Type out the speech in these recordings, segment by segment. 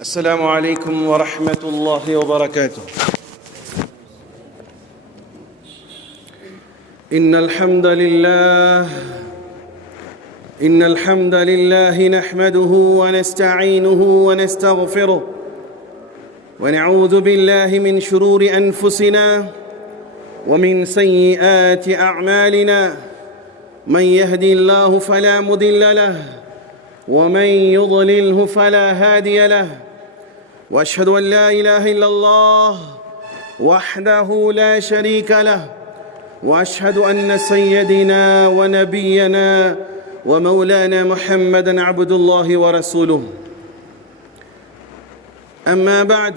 السلام عليكم ورحمة الله وبركاته. إن الحمد لله نحمده ونستعينه ونستغفره ونعوذ بالله من شرور أنفسنا ومن سيئات أعمالنا. من يهدي الله فلا مضل له ومن يضلله فلا هادي له. وأشهد أن لا إله إلا الله وحده لا شريك له، وأشهد أن سيدنا ونبينا ومولانا محمدا عبد الله ورسوله. أما بعد،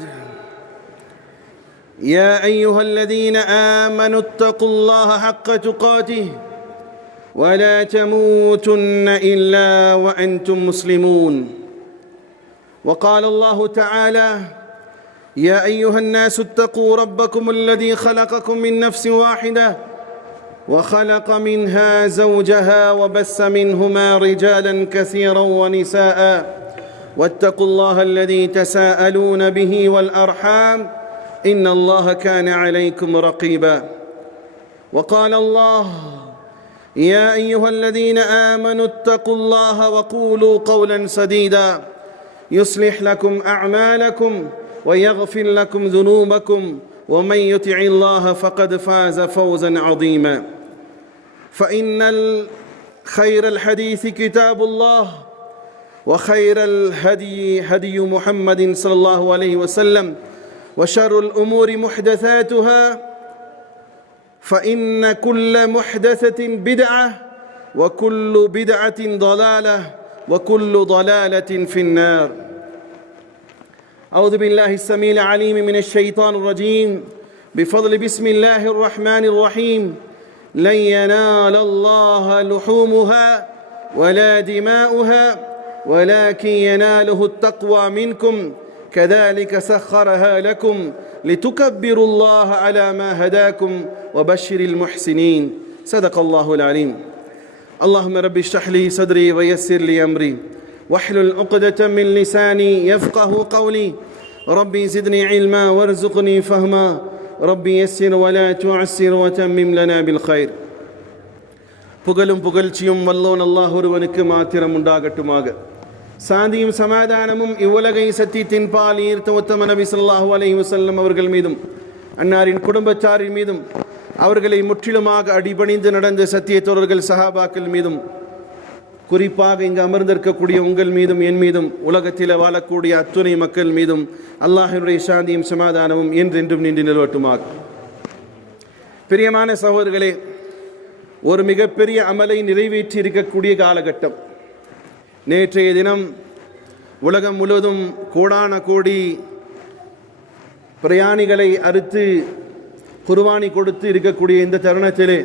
يا أيها الذين آمنوا اتقوا الله حق تقاته ولا تموتن إلا وأنتم مسلمون. وقال الله تعالى: يا أيها الناس اتقوا ربكم الذي خلقكم من نفس واحدة وخلق منها زوجها وبث منهما رجالا كثيرا ونساء واتقوا الله الذي تساءلون به والأرحام إن الله كان عليكم رقيبا. وقال الله: يا أيها الذين آمنوا اتقوا الله وقولوا قولا سديدا يصلح لكم أعمالكم ويغفر لكم ذنوبكم ومن يطع الله فقد فاز فوزا عظيما. فإن خير الحديث كتاب الله وخير الهدي هدي محمد صلى الله عليه وسلم وشر الأمور محدثاتها فإن كل محدثة بدعة وكل بدعة ضلالة وكل ضلالة في النار. أعوذ بالله السميع العليم من الشيطان الرجيم. بفضل بسم الله الرحمن الرحيم. لن ينال الله لحومها ولا دماؤها ولكن يناله التقوى منكم كذلك سخرها لكم لتكبروا الله على ما هداكم وبشر المحسنين. صدق الله العليم. اللهم رب اشرح لي صدري ويسر لي أمري واحلل عقدة من لساني يفقه قولي. ربي زدني علما وارزقني فهما. ربي يسر ولا تعسر وتمم لنا بالخير. புகழும் புகழ்ச்சியும் வல்லோன் அல்லாஹ் ஒருவனுக்கு மாத்திரம் உண்டாகட்டுமாக. சாந்தியும் சமாதானமும் இவ்வுலகை சத்தியத்தின் பால் ஈர்த்த உத்தம நபி ஸல்லல்லாஹு அலைஹி வஸல்லம் அவர்கள் மீதும் அன்னாரின் குடும்பத்தாரின் மீதும் அவர்களை முற்றிலுமாக அடிபணிந்து நடந்த சத்தியத்தோழர்கள் சஹாபாக்கள் மீதும் குறிப்பாக இங்கு அமர்ந்திருக்கக்கூடிய உங்கள் மீதும் என் மீதும் உலகத்தில் வாழக்கூடிய அத்துணை மக்கள் மீதும் அல்லாஹ்வுடைய சாந்தியும் சமாதானமும் என்றென்றும் நின்று நிலவட்டுமாக. பிரியமான சகோதரர்களே, ஒரு மிகப்பெரிய அமலை நிறைவேற்றி இருக்கக்கூடிய காலகட்டம். நேற்றைய தினம் உலகம் முழுவதும் கோடான கோடி பிரயாணிகளை அறுத்து குர்பானி கொடுத்து இருக்கக்கூடிய இந்த தருணத்திலே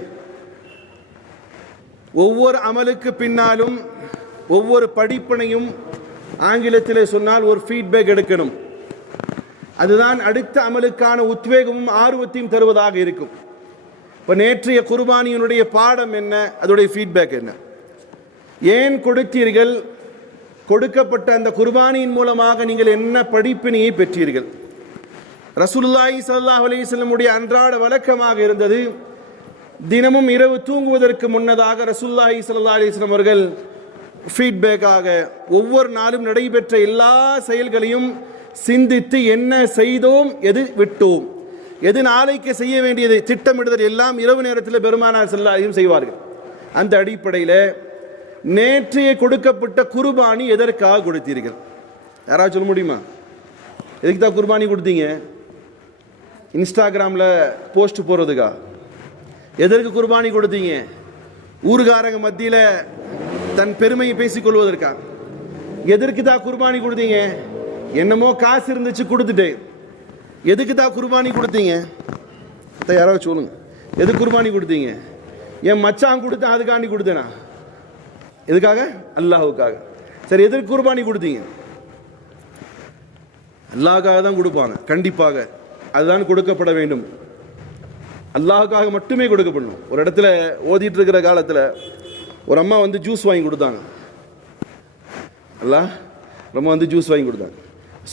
ஒவ்வொரு அமலுக்கு பின்னாலும் ஒவ்வொரு படிப்பினையும் ஆங்கிலத்திலே சொன்னால் ஒரு ஃபீட்பேக் எடுக்கணும். அதுதான் அடுத்த அமலுக்கான உத்வேகமும் ஆர்வத்தையும் தருவதாக இருக்கும். இப்போ நேற்றைய குர்பானியினுடைய பாடம் என்ன, அதோடைய ஃபீட்பேக் என்ன, ஏன் கொடுத்தீர்கள், கொடுக்கப்பட்ட அந்த குர்பானியின் மூலமாக நீங்கள் என்ன படிப்பினையை பெற்றீர்கள். ரசூலுல்லாஹி ஸல்லல்லாஹு அலைஹி வஸல்லம் உடைய அன்றாட வழக்கமாக இருந்தது, தினமும் இரவு தூங்குவதற்கு முன்னதாக ரசூலுல்லாஹி ஸல்லல்லாஹு அலைஹி வஸல்லம் அவர்கள் ஃபீட்பேக்காக ஒவ்வொரு நாளும் நடைபெற்ற எல்லா செயல்களையும் சிந்தித்து என்ன செய்தோம், எது விட்டோம், எது நாளைக்கு செய்ய வேண்டியது திட்டமிடுதல் எல்லாம் இரவு நேரத்தில் பெருமானார் ஸல்லல்லாஹு அலைஹி வஸல்லம் செய்வார்கள். அந்த அடிப்படையில் நேற்றைய கொடுக்கப்பட்ட குர்பானி எதற்காக கொடுத்தீர்கள்? யாராவது சொல்ல முடியுமா? எதுக்கு தான் குர்பானி கொடுத்தீங்க? இன்ஸ்டாகிராமில் போஸ்ட் போடுறதுக்கா? எதற்கு குர்பானி கொடுத்தீங்க? ஊர்காரங்க மத்தியில் தன் பெருமையை பேசிக்கொள்வதற்கா? எதற்கு தான் குர்பானி கொடுத்தீங்க? என்னமோ காசு இருந்துச்சு கொடுத்துட்டேன். எதுக்கு தான் குர்பானி கொடுத்தீங்க? யாராவது சொல்லுங்க, எதுக்கு குர்பானி கொடுத்தீங்க? என் மச்சான் கொடுத்தேன், அதுக்காண்டி கொடுத்தேனா? எதுக்காக? அல்லாஹுக்காக. சரி, எதற்கு குர்பானி கொடுத்தீங்க? அல்லாஹுக்காக தான் கொடுப்பாங்க, கண்டிப்பாக அதுதான் கொடுக்கப்பட வேண்டும். அல்லாஹுக்காக மட்டுமே கொடுக்கப்படணும். ஒரு இடத்துல ஓதிட்டு இருக்கிற காலத்தில் ஒரு அம்மா வந்து ஜூஸ் வாங்கி கொடுத்தாங்க. அல்லாஹ் ரொம்ப வந்து ஜூஸ் வாங்கி கொடுத்தாங்க.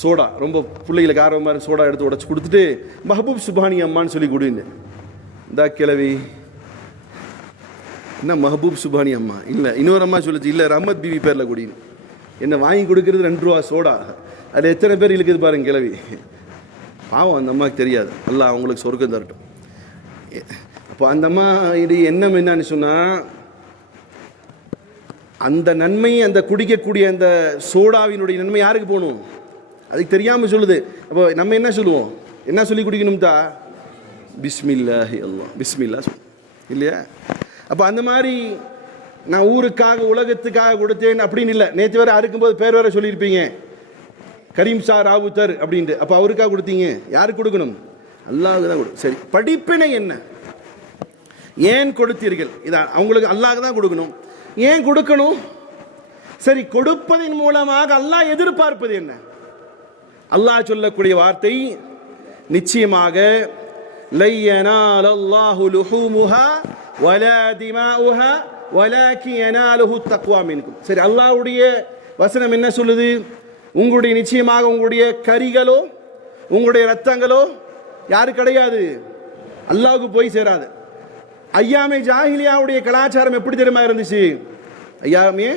சோடா ரொம்ப பிள்ளைகளுக்கு ஆர்வமாக சோடா எடுத்து உடச்சி கொடுத்துட்டு மஹபூப் சுபானி அம்மான்னு சொல்லி கொடுங்க. இந்தா கிழவி என்ன மஹபூப் சுபானி அம்மா இல்லை, இன்னொரு அம்மா சொல்லிச்சு இல்லை ரஹமத் பிவி பேரில் குடின்னு. என்ன வாங்கி கொடுக்கறது 2 ரூபா சோடா, அது எத்தனை பேர் இழுக்குது பாருங்க கிழவி. பாவம் அந்த அம்மாவுக்கு தெரியாது, அல்லாஹ் அவங்களுக்கு சொர்க்கம் தரட்டும். அப்போ அந்த அம்மா இது எண்ணம் என்னன்னு சொன்னால், அந்த நன்மை அந்த குடிக்கக்கூடிய அந்த சோடாவினுடைய நன்மை யாருக்கு போகணும் அதுக்கு தெரியாமல் சொல்லுது. அப்போ நம்ம என்ன சொல்லுவோம், என்ன சொல்லி குடிக்கணும்தா, பிஸ்மில்லாஹி அல்லாஹ் பிஸ்மில்லா சொல் இல்லையா. அப்போ அந்த மாதிரி நான் ஊருக்காக உலகத்துக்காக கொடுத்தேன் அப்படின்னு இல்லை. நேற்று வேறு அறுக்கும்போது பேர் வேறு சொல்லியிருப்பீங்க, கரீம் ஷா ராவுத்தர் அப்படின்ட்டு. அப்போ அவருக்காக கொடுத்தீங்க, யாருக்கு கொடுக்கணும், அல்லாஹ்வுக்கு தான் கொடுக்கும். சரி, படிப்பினை என்ன, ஏன் கொடுத்தீர்கள், இதான் அவங்களுக்கு அல்லாஹ்வுக்கு தான் கொடுக்கணும். ஏன் கொடுக்கணும், சரி கொடுப்பதின் மூலமாக அல்லாஹ் எதிர்பார்ப்பது என்ன? அல்லாஹ் சொல்லக்கூடிய வார்த்தை நிச்சயமாக லை யனாலல்லாஹு லுஹூமுஹா வலா திமாஉஹா வலாக்கின் யனாலுஹு தக்வா மின்கும். சரி, அல்லாஹ்வுடைய வசனம் என்ன சொல்லுது, உங்களுடைய நிச்சயமாக உங்களுடைய கரிகளோ உங்களுடைய ரத்தங்களோ யாரு கிடையாது, அல்லாஹ்வுக்கு போய் சேராது. ஐயாமே ஜாஹிலியாவுடைய கலாச்சாரம் எப்படி தெரியுமா இருந்துச்சு, ஐயாமே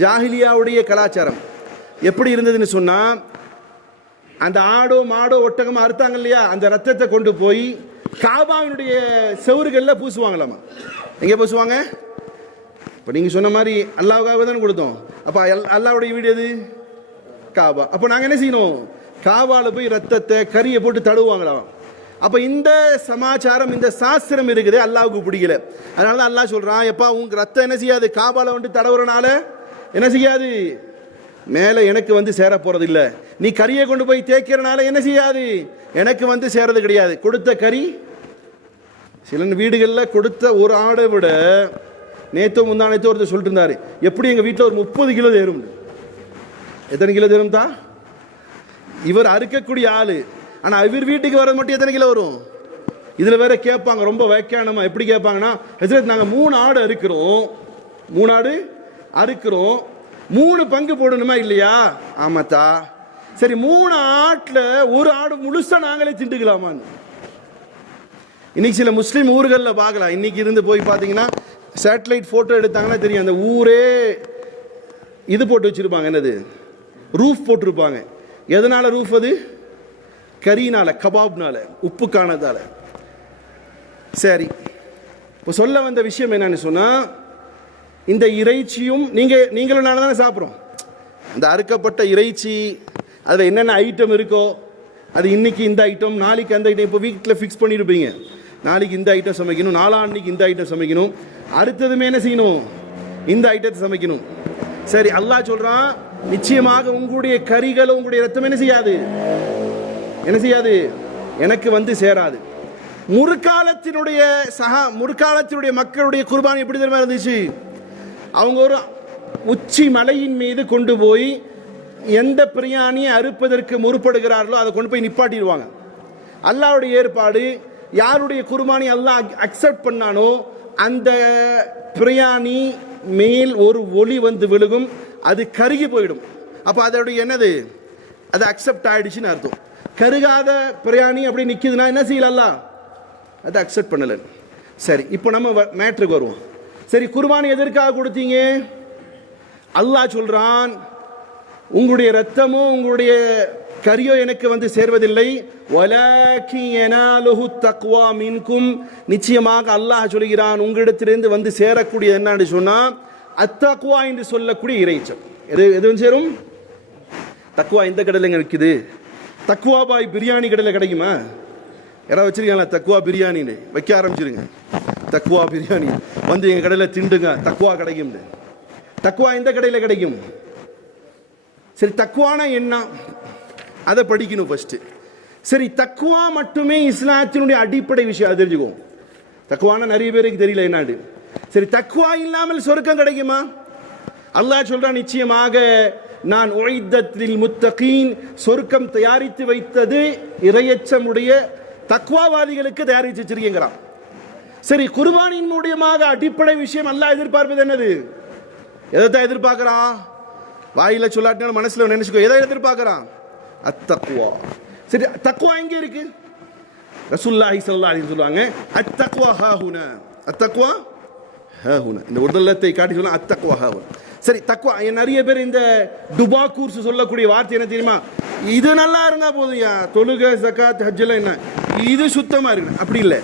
ஜாஹிலியாவுடைய கலாச்சாரம் எப்படி இருந்ததுன்னு சொன்னா, அந்த ஆடோ மாடோ ஒட்டகமோ அறுத்தாங்க இல்லையா, அந்த ரத்தத்தை கொண்டு போய் காபாவினுடைய செவுறுகளில் பூசுவாங்களாமா. எங்கே பூசுவாங்க, இப்போ நீங்கள் சொன்ன மாதிரி அல்லாஹ்வுக்காக தானே கொடுத்தோம். அப்போ அல்லாஹ்வுடைய வீடு எது, காபா. அப்போ நாங்கள் என்ன செய்யணும், காபாவில் போய் ரத்தத்தை கரியை போட்டு தடுவாங்களாம். அப்போ இந்த சமாச்சாரம் இந்த சாஸ்திரம் இருக்குது, அல்லாஹ்வுக்கு பிடிக்கல. அதனால தான் அல்லாஹ் சொல்கிறான், எப்பா உங்க ரத்தம் என்ன செய்யாது, காபாவில் வந்து தடவுறனால என்ன செய்யாது, மேலே எனக்கு வந்து சேர போகிறது இல்லை. நீ கரியை கொண்டு போய் தேய்க்கிறனால என்ன செய்யாது, எனக்கு வந்து சேரது கிடையாது. கொடுத்த கறி சில வீடுகளில் கொடுத்த ஒரு ஆடை விட நேற்று முந்தானேத்தோ ஒருத்தர் சொல்லிட்டு இருந்தாரு, எப்படி எங்கள் வீட்டில் ஒரு 30 கிலோ தேரும். எத்தனை கிலோ தேரும் தான் இவர் அறுக்கக்கூடிய ஆள், ஆனால் இவர் வீட்டுக்கு வர மட்டும் எத்தனை கிலோ வரும். இதில் வேற கேட்பாங்க ரொம்ப வேக்கானமா, எப்படி கேட்பாங்கன்னா, நாங்கள் 3 ஆடு அறுக்கிறோம், 3 ஆடு அறுக்கிறோம், 3 பங்கு போடணுமா இல்லையா, ஆமாத்தா. சரி 3 ஆட்டில் ஒரு ஆடு முழுசா நாங்களே திண்டுக்கலாமான்னு. இன்னைக்கு சில முஸ்லீம் ஊர்களில் பார்க்கலாம், இன்னைக்கு இருந்து போய் பார்த்தீங்கன்னா சேட்டலைட் ஃபோட்டோ எடுத்தாங்கன்னா தெரியும், அந்த ஊரே இது போட்டு வச்சுருப்பாங்க, என்னது ரூஃப் போட்டிருப்பாங்க. எதனால ரூஃப், அது கரினால, கபாப்னால, உப்பு காணதால. சரி, இப்போ சொல்ல வந்த விஷயம் என்னன்னு சொன்னால், இந்த இறைச்சியும் நீங்களும் நானும் தானே சாப்பிட்றோம். அந்த அறுக்கப்பட்ட இறைச்சி அதில் என்னென்ன ஐட்டம் இருக்கோ, அது இன்னைக்கு இந்த ஐட்டம், நாளைக்கு அந்த ஐட்டம். இப்போ வீட்டில் ஃபிக்ஸ் பண்ணியிருப்பீங்க, நாளைக்கு இந்த ஐட்டம் சமைக்கணும், நாளான்னைக்கு இந்த ஐட்டம் சமைக்கணும், அடுத்ததுமே என்ன செய்யணும், இந்த ஐட்டத்தை சமைக்கணும். சரி, அல்லாஹ் சொல்கிறான், நிச்சயமாக உங்களுடைய கரிகளும் உங்களுடைய ரத்தம் என்ன செய்யாது, எனக்கு வந்து சேராது. முற்காலத்தினுடைய மக்களுடைய குர்பானி எப்படி தெரியுமா இருந்துச்சு, அவங்க ஒரு உச்சி மலையின் மீது கொண்டு போய் எந்த பிரியாணியை அறுப்பதற்கு முற்படுகிறார்களோ அதை கொண்டு போய் நிப்பாட்டிடுவாங்க. அல்லாஹ்வுடைய ஏற்பாடு, யாருடைய குர்பானி அல்லாஹ் அக்செப்ட் பண்ணானோ அந்த பிரியாணி மேல் ஒரு ஒளி வந்து விழுகும், அது கருகி போயிடும். அப்போ அதோடைய என்னது, அது அக்செப்ட் ஆயிடுச்சுன்னு அர்த்தம். கருகாத பிரியாணி அப்படி நிற்குதுன்னா என்ன செய்யலாம், அது அக்செப்ட் பண்ணல. சரி, இப்போ நம்ம மேட்ருக்கு வருவோம். சரி, குர்பானி எதற்காக கொடுத்தீங்க, அல்லாஹ் சொல்றான், உங்களுடைய ரத்தமோ உங்களுடைய கரியோ எனக்கு வந்து சேர்வதில்லை, வலாக்கின் யனாலுஹு தக்வா மின்கும். நிச்சயமாக அல்லாஹ் சொல்கிறான், உங்களிடத்திலிருந்து வந்து சேரக்கூடிய என்னன்னு சொன்னா அத்தக்வா என்று சொல்லக்கூடிய இறைச்சம். எது சேரும், தக்வா எந்த கடையில் விற்குது, தக்வா பாய் பிரியாணி கடையில் கிடைக்குமா, யாராவது வச்சிருக்கீங்களா, தக்வா பிரியாணின்னு வைக்க ஆரம்பிச்சிருங்க. தக்வா பிரியாணி வந்து எங்கள் கடையில் திண்டுங்க, தக்வா கிடைக்கும். தக்வா எந்த கடையில் கிடைக்கும், சரி தக்வானா என்ன அதை படிக்கணும் ஃபர்ஸ்ட். சரி, தக்வா மட்டுமே இஸ்லாத்தினுடைய அடிப்படை விஷயம், அது தெரிஞ்சுக்கோ. தக்வானா நிறைய பேருக்கு தெரியல என்னது. சரி, தக்வா இல்லாமல் சொர்க்கம் கிடைக்குமா, அல்லாஹ் சொல்றான், நிச்சயமாக நான் உஇத்தத்தில் முத்தகீன், சொர்க்கம் தயாரித்து வைத்தது இறையச்சமுடைய தக்வாவாதிகளுக்கு தயாரித்து வச்சிருக்கிறான். சரி, குர்பானின் மூலமாக அடிப்படை விஷயம் அல்லாஹ் எதிர்பார்ப்பது என்னது, எதைத்தான் எதிர்பார்க்கிறான், வாயில சொல்லாட்டினாலும் மனசுல நினைச்சுக்கோ, எதை எதிர்பார்க்கிறான், அத்தக்வா. சரி, தக்வா எங்க இருக்கு? ரசூலுல்லாஹி ஸல்லல்லாஹு அலைஹி சொல்லுவாங்க, அத்தக்வா ஹாஹுனா, அத்தக்வா ஹாஹுனா. இந்த உடலத்தை காட்டி சொல்லுவாங்க அத்தக்வா ஹாஹுனா. சரி, தக்வா நிறைய பேர் இந்த டுபா கூர்ஸ் சொல்லக்கூடிய வார்த்தை என்ன தெரியுமா? இது நல்லா இருந்தா போதும்யா, தொழுகை ஜகாத் ஹஜ்ஜெல்லாம் என்ன, இது சுத்தமா இருக்கணும். அப்படி இல்லை,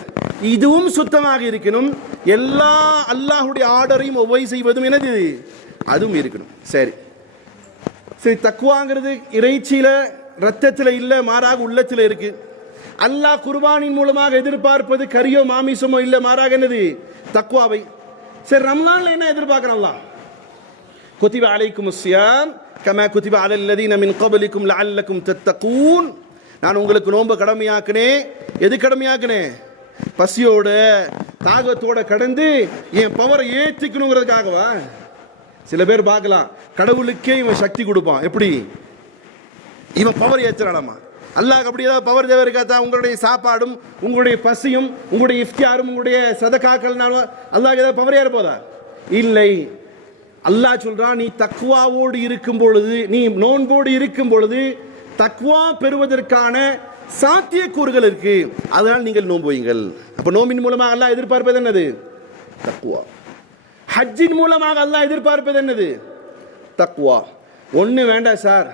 இதுவும் சுத்தமாக இருக்கணும். எல்லா அல்லாஹுடைய ஆர்டரையும் ஒவ்வை செய்வதும் என்னது, அதுவும் இருக்கணும். சரி சரி, தக்வாங்கிறது இறைச்சியில ரத்தத்தில் இல்லை, மாறாக உள்ளத்தில் இருக்கு. அல்லாஹ் குர்பானின் மூலமாக எதிர்பார்ப்பது கரியோ மாமிசமோ இல்லை, மாறாக என்னது, தக்வாவை. சரி, ரம்லான்ல என்ன எதிர்பார்க்கிறான் அல்லாஹ்? குதிப அலைக்குமுஸ் ஸியாம் கமா குதிப அலல் லதீன மின் கப்லிக்கும் லஅல்லக்கும் தத்தகூன். நான் உங்களுக்கு நோன்பு கடமையாக்கினேன். எது கடமையாக்கினேன்? பசியோட தாகத்தோட கடந்து என் பவரை ஏற்றிக்கணுங்கிறதுக்காகவா? சில பேர் பார்க்கலாம், கடவுளுக்கே இவன் சக்தி கொடுப்பான். எப்படி இவன் பவர் ஏற்றுறானாமா? அல்லாஹ் அப்படி ஏதாவது பவர் தேவை இருக்காதா? உங்களுடைய சாப்பாடும் உங்களுடைய பசியும் உங்களுடைய இஃப்தியாரும் உங்களுடைய சதகாக்கள்னாலும் அல்லாஹ் ஏதாவது பவர் ஏற போதா? இல்லை. அல்லாஹ் சொல்றான், நீ தக்வாவோடு இருக்கும் பொழுது, நீ நோன்போடு இருக்கும் பொழுது தக்வா பெறுவதற்கான சாத்தியக்கூறுகள் இருக்கு. அதனால் நீங்கள் நோன்பு வையுங்கள். அப்ப நோம்பின் மூலமாக அல்லாஹ் எதிர்பார்ப்பது என்னது? தக்வா. ஹஜ்ஜின் மூலமாக அல்லாஹ் எதிர்பார்ப்பது என்னது? தக்வா. ஒண்ணு வேண்டாம் சார்,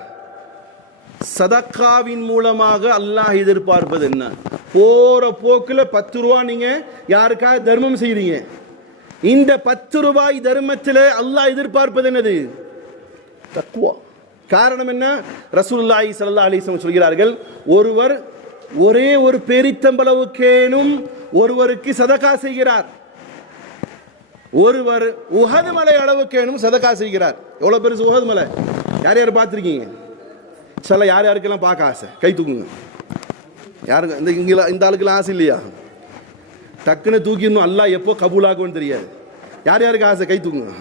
சதக்காவின் மூலமாக அல்லாஹ் எதிர்பார்ப்பது என்ன? போற போக்குல 10 ரூபா நீங்க யாருக்காக தர்மம் செய்றீங்க, இந்த 10 ரூபாய் தர்மத்தில் அல்லாஹ் எதிர்பார்ப்பது என்னது? தக்வா. காரணம் என்ன? ரசூலுல்லாஹி ஸல்லல்லாஹு அலைஹி வஸல்லம் சொல்கிறார்கள், ஒருவர் ஒரே ஒரு பேரித்தம்பளவுக்கேனும் ஒருவருக்கு சதகா செய்கிறார், ஒருவர் உஹது மலை அளவுக்கேனும் சதகா செய்கிறார். எவ்வளவு பெருசு உஹது மலை? யார் யார் பார்த்துருக்கீங்க? சில யார் யாருக்கெல்லாம் பார்க்க ஆசை? கை தூக்குங்க. யாருக்கு இந்த ஆளுக்கெல்லாம் ஆசை இல்லையா? டக்குன்னு தூக்கிடணும், அல்லாஹ் எப்போ கபூல் ஆகும்னு தெரியாது. யார் யாருக்கு ஆசை? கை தூக்குங்க.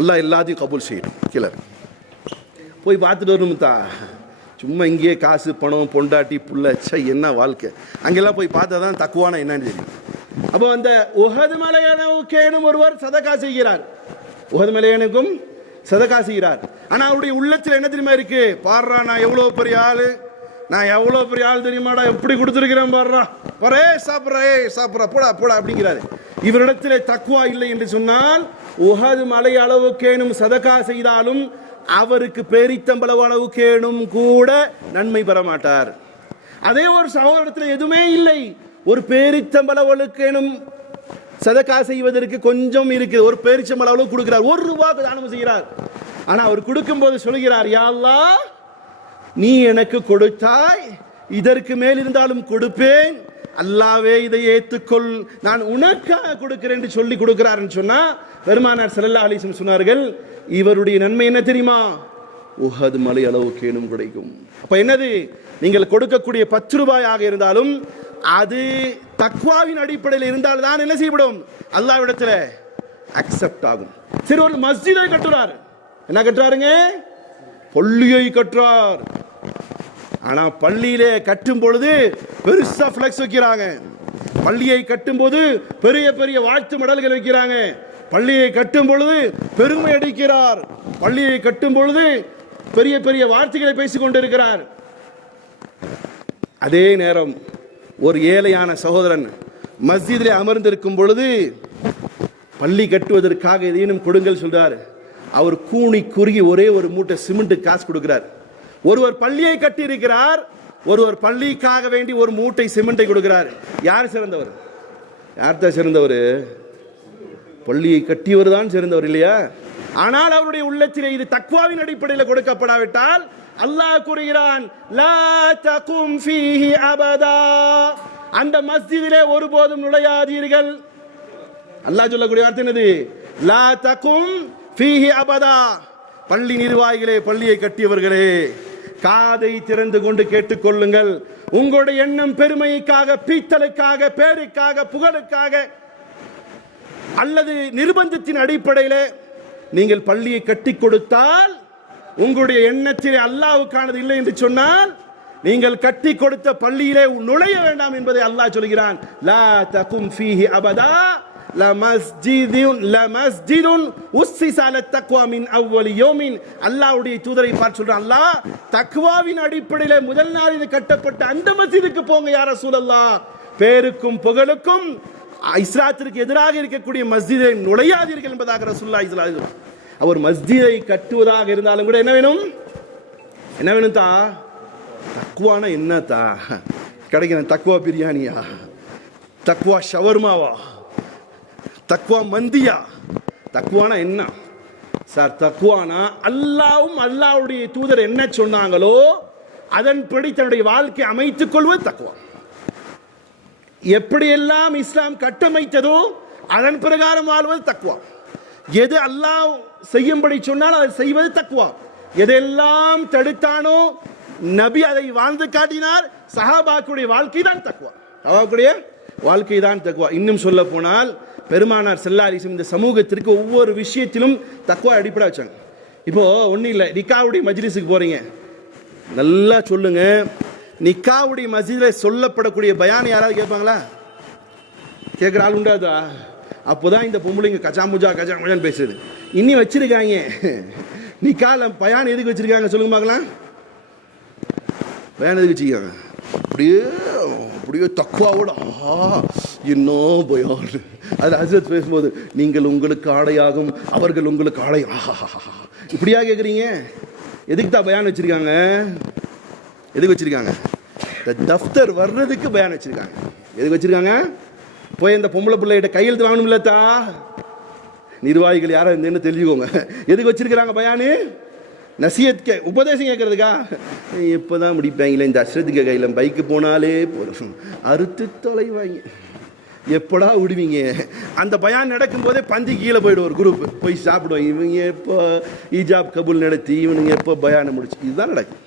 அல்லாஹ் எல்லாத்தையும் கபூல் செய்யணும். கீழே போய் பார்த்துட்டு வரணும்தா. சும்மா இங்கேயே காசு பணம் பொண்டாட்டி புள்ள என்ன வாழ்க்கை, அங்கெல்லாம் போய் பார்த்தா தான் தக்குவான என்னன்னு தெரியும். அப்போ அந்த உஹது மலையனுக்கேனும் ஒருவர் சதகா செய்கிறார், உஹது மலையனுக்கும் சதகா செய்கிறார். ஆனா அவருடைய உள்ளத்தில் என்ன தெரியுமா இருக்கு? பாடுறா, நான் எவ்வளோ பெரிய ஆளு, நான் எவ்வளோ பெரிய ஆள் தெரியுமாடா, எப்படி கொடுத்துருக்கிறேன் பாடுறா, பரே சாப்பிட்றா போடா போடா அப்படிங்கிறாரு. இவரிடத்திலே தக்குவா இல்லை என்று சொன்னால் உஹது மலை அளவுக்கேனும் சதகா செய்தாலும் அவருக்கு பேரித்தம்பளவு அளவுக்கேனும் கூட நன்மை பெற மாட்டார். அதே ஒரு சகோதரத்தில் எதுவுமே இல்லை, ஒரு பேரித்தம்பளவுக்கேனும் சதகா செய்வதற்கு கொஞ்சம் இருக்கு, ஒரு பேரிச்சம்பளவு கொடுக்கிறார், 1 ரூபாய் தானம் செய்கிறார். ஆனா அவர் கொடுக்கும் போது சொல்கிறார், யா அல்லாஹ், நீ எனக்கு கொடுத்தாய், இதற்கு மேல் இருந்தாலும் கொடுப்பேன், அல்லாவே இதை ஏற்றுக்கொள், நான் உனக்காக கொடுக்கிறேன் என்று சொல்லி கொடுக்கிறார் சொன்னா பெருமானார் ஸல்லல்லாஹு அலைஹி வஸல்லம் சொன்னார்கள், இவருடைய நன்மை என்ன தெரியுமா? உஹது மலை அளவுக்கேனும் கிடைக்கும். அப்ப என்னது? நீங்கள் கொடுக்கக்கூடிய 10 ரூபாயாக இருந்தாலும் அது தக்வாவின் அடிப்படையில் இருந்தால் தான் என்ன செய்யப்படும்? அல்லாஹ்விடத்துல அக்செப்ட் ஆகும். சரி, ஒரு மஸ்ஜிதை கட்டுறார். என்ன கட்டுறாருங்க? பள்ளியை கட்டுறார். ஆனா பள்ளியிலே கட்டும் பொழுது பெருசா ஃபிளக்ஸ் வைக்கிறாங்க, பள்ளியை கட்டும் போது பெரிய பெரிய வாழ்த்து மடல்கள் வைக்கிறாங்க, பள்ளியை கட்டும் பொழுது பெருமை அடிக்கிறார், பள்ளியை கட்டும் பொழுது பெரிய பெரிய வார்த்தைகளை பேசிக் கொண்டிருக்கிறார். அதே நேரம் ஒரு ஏழையான சகோதரன் மஸ்ஜிதிலே அமர்ந்திருக்கும் பொழுது பள்ளி கட்டுவதற்காக எதையும் கொடுங்கள் சொல்றார். அவர் கூனி குறுகி ஒரே ஒரு மூட்டை சிமெண்ட் காசு கொடுக்கிறார். ஒருவர் பள்ளியை கட்டி இருக்கிறார், ஒருவர் பள்ளிக்காக வேண்டி ஒரு மூட்டை சிமெண்டை கொடுக்கிறார். யார் சிறந்தவர்? யார்தான் சிறந்தவர்? பள்ளியை கட்டியவர் தான் சிறந்தவர் இல்லையா? ஆனால் அவருடைய உள்ளத்திலே இது தக்வாவின் அடிப்படையில் கொடுக்கப்படாவிட்டால் அல்லாஹ் கூறுகிறான், லா தகும் ஃபீஹி அபதா, அந்த மஸ்ஜிதிலே ஒருபோதும் நுழையாதீர்கள். அல்லாஹ் சொல்லக்கூடிய வார்த்தை என்னது? லா தகும் ஃபீஹி அபதா. பள்ளி நிர்வாகிகளே, பள்ளியை கட்டியவர்களே, காதை திறந்து கொண்டு கேட்டுக்கொள்ளுங்கள். உங்களுடைய எண்ணம் பெருமைக்காக, பீத்தலுக்காக, பேருக்காக, புகழுக்காக அல்லது நிர்பந்தத்தின் அடிப்படையில் நீங்கள் பள்ளியை கட்டி கொடுத்தால் உங்களுடைய எண்ணத்தில் அல்லாஹ்வுக்கானது இல்லை என்று சொன்னால் நீங்கள் கட்டி கொடுத்த பள்ளியிலே நுழைய வேண்டாம் என்பதை அல்லாஹ் சொல்கிறான். லா தகும் ஃபீஹி அபதா, லமஸ்ஜிதுன் உஸ்ஸிஸ அலத் தக்வா மின் அவ்வலி யௌமின். அல்லாஹ்வுடைய தூதரை பார்த்து சொல்றான், அல்லாஹ் தக்வாவின் அடிப்படையில் முதல் நாள் இது கட்டப்பட்ட அந்த மஸ்ஜிதுக்கு போங்க யா ரசூலல்லாஹ். பேருக்கும் புகழுக்கும் இஸ்லாத்திற்கு எதிராக இருக்கக்கூடிய மஸ்ஜிதை நுழையாதீர்கள் என்பதாக ரசூலுல்லாஹி ஸல்லல்லாஹு அலைஹி வஸல்லம். அவர் மஸ்ஜிதை கட்டுவதாக இருந்தாலும் கூட என்ன வேணும்? என்ன வேணும் தா? தக்வானா என்ன தா? கிடைக்கிற தக்வா பிரியாணியா, தக்வா ஷவர்மாவா, தக்வா மந்தியா? தக்வானா என்ன சார்? தக்வானா அல்லாஹ்வும் அல்லாஹ்வுடைய தூதர் என்ன சொன்னாங்களோ அதன்படி தன்னுடைய வாழ்க்கை அமைத்துக் கொள்வது தக்வா. எப்படியெல்லாம் இஸ்லாம் கட்டமைத்ததோ அதன் பிரகாரம் வாழ்வது தக்வா. எது அல்லாஹ் செய்யும்படி சொன்னால் அதை செய்வது தக்வா. எதெல்லாம் தடுத்தானோ நபி அதை வாழ்ந்து காட்டினார். சஹாபாக்களுடைய வாழ்க்கை தான் தக்வா. சஹாபாக்களுடைய வாழ்க்கை தான் தக்வா. இன்னும் சொல்ல போனால் பெருமானார் ஸல்லல்லாஹு அலைஹி வஸல்லம் இந்த சமூகத்திற்கு ஒவ்வொரு விஷயத்திலும் தக்வா அடிப்படை வச்சாங்க. இப்போ ஒன்றும் இல்லை, நிக்காவுடைய மஜ்லிஸுக்கு போறீங்க, நல்லா சொல்லுங்க, நிக்காவுடைய மஸ்ஜிதில் சொல்லப்படக்கூடிய பயான் யாராவது கேட்பாங்களா? கேட்குற ஆள் உண்டாதா? அப்போதான் இந்த பொம்பளைங்க கச்சாமுஜான்னு பேசுது. இன்னி வச்சிருக்காங்க நிக்கால பயான் எதுக்கு வச்சிருக்காங்க சொல்லுங்க பார்க்கலாம். பயான் எதுக்கு வச்சுக்காங்க? அப்படியே அப்படியே தக்குவாவோட என்ன பயான். அது ஹஸ்ரத் பேசும்போது நீங்கள் உங்களுக்கு ஆடையாகும், அவர்கள் உங்களுக்கு ஆடை, இப்படியா கேட்குறீங்க? எதுக்கு தான் பயான் வச்சிருக்காங்க? எதுக்கு வச்சிருக்காங்க? தஃப்தர் வர்றதுக்கு பயான் வச்சிருக்காங்க. எதுக்கு வச்சிருக்காங்க? போய் இந்த பொம்பளை பிள்ளைகிட்ட கையெழுத்து வாங்கணும் இல்லத்தா, நிர்வாகிகள் யாரும் இருந்தேன்னு தெரிஞ்சுக்கோங்க. எதுக்கு வச்சிருக்கிறாங்க பயானு? நசியத் உபதேசம் கேட்கறதுக்கா? எப்போதான் முடிப்பாங்களே இந்த அஸ்ரத்துக்கு கையில் பைக்கு போனாலே போதும், அறுத்து தொலைவாங்க. எப்படா விடுவீங்க? அந்த பயான் நடக்கும் போதே பந்தி கீழே போயிடும், ஒரு குரூப் போய் சாப்பிடுவோம். இவங்க எப்போ ஈஜாப் கபூல் நடத்தி இவனுங்க எப்போ பயானை முடிச்சு, இதுதான் நடக்கும்.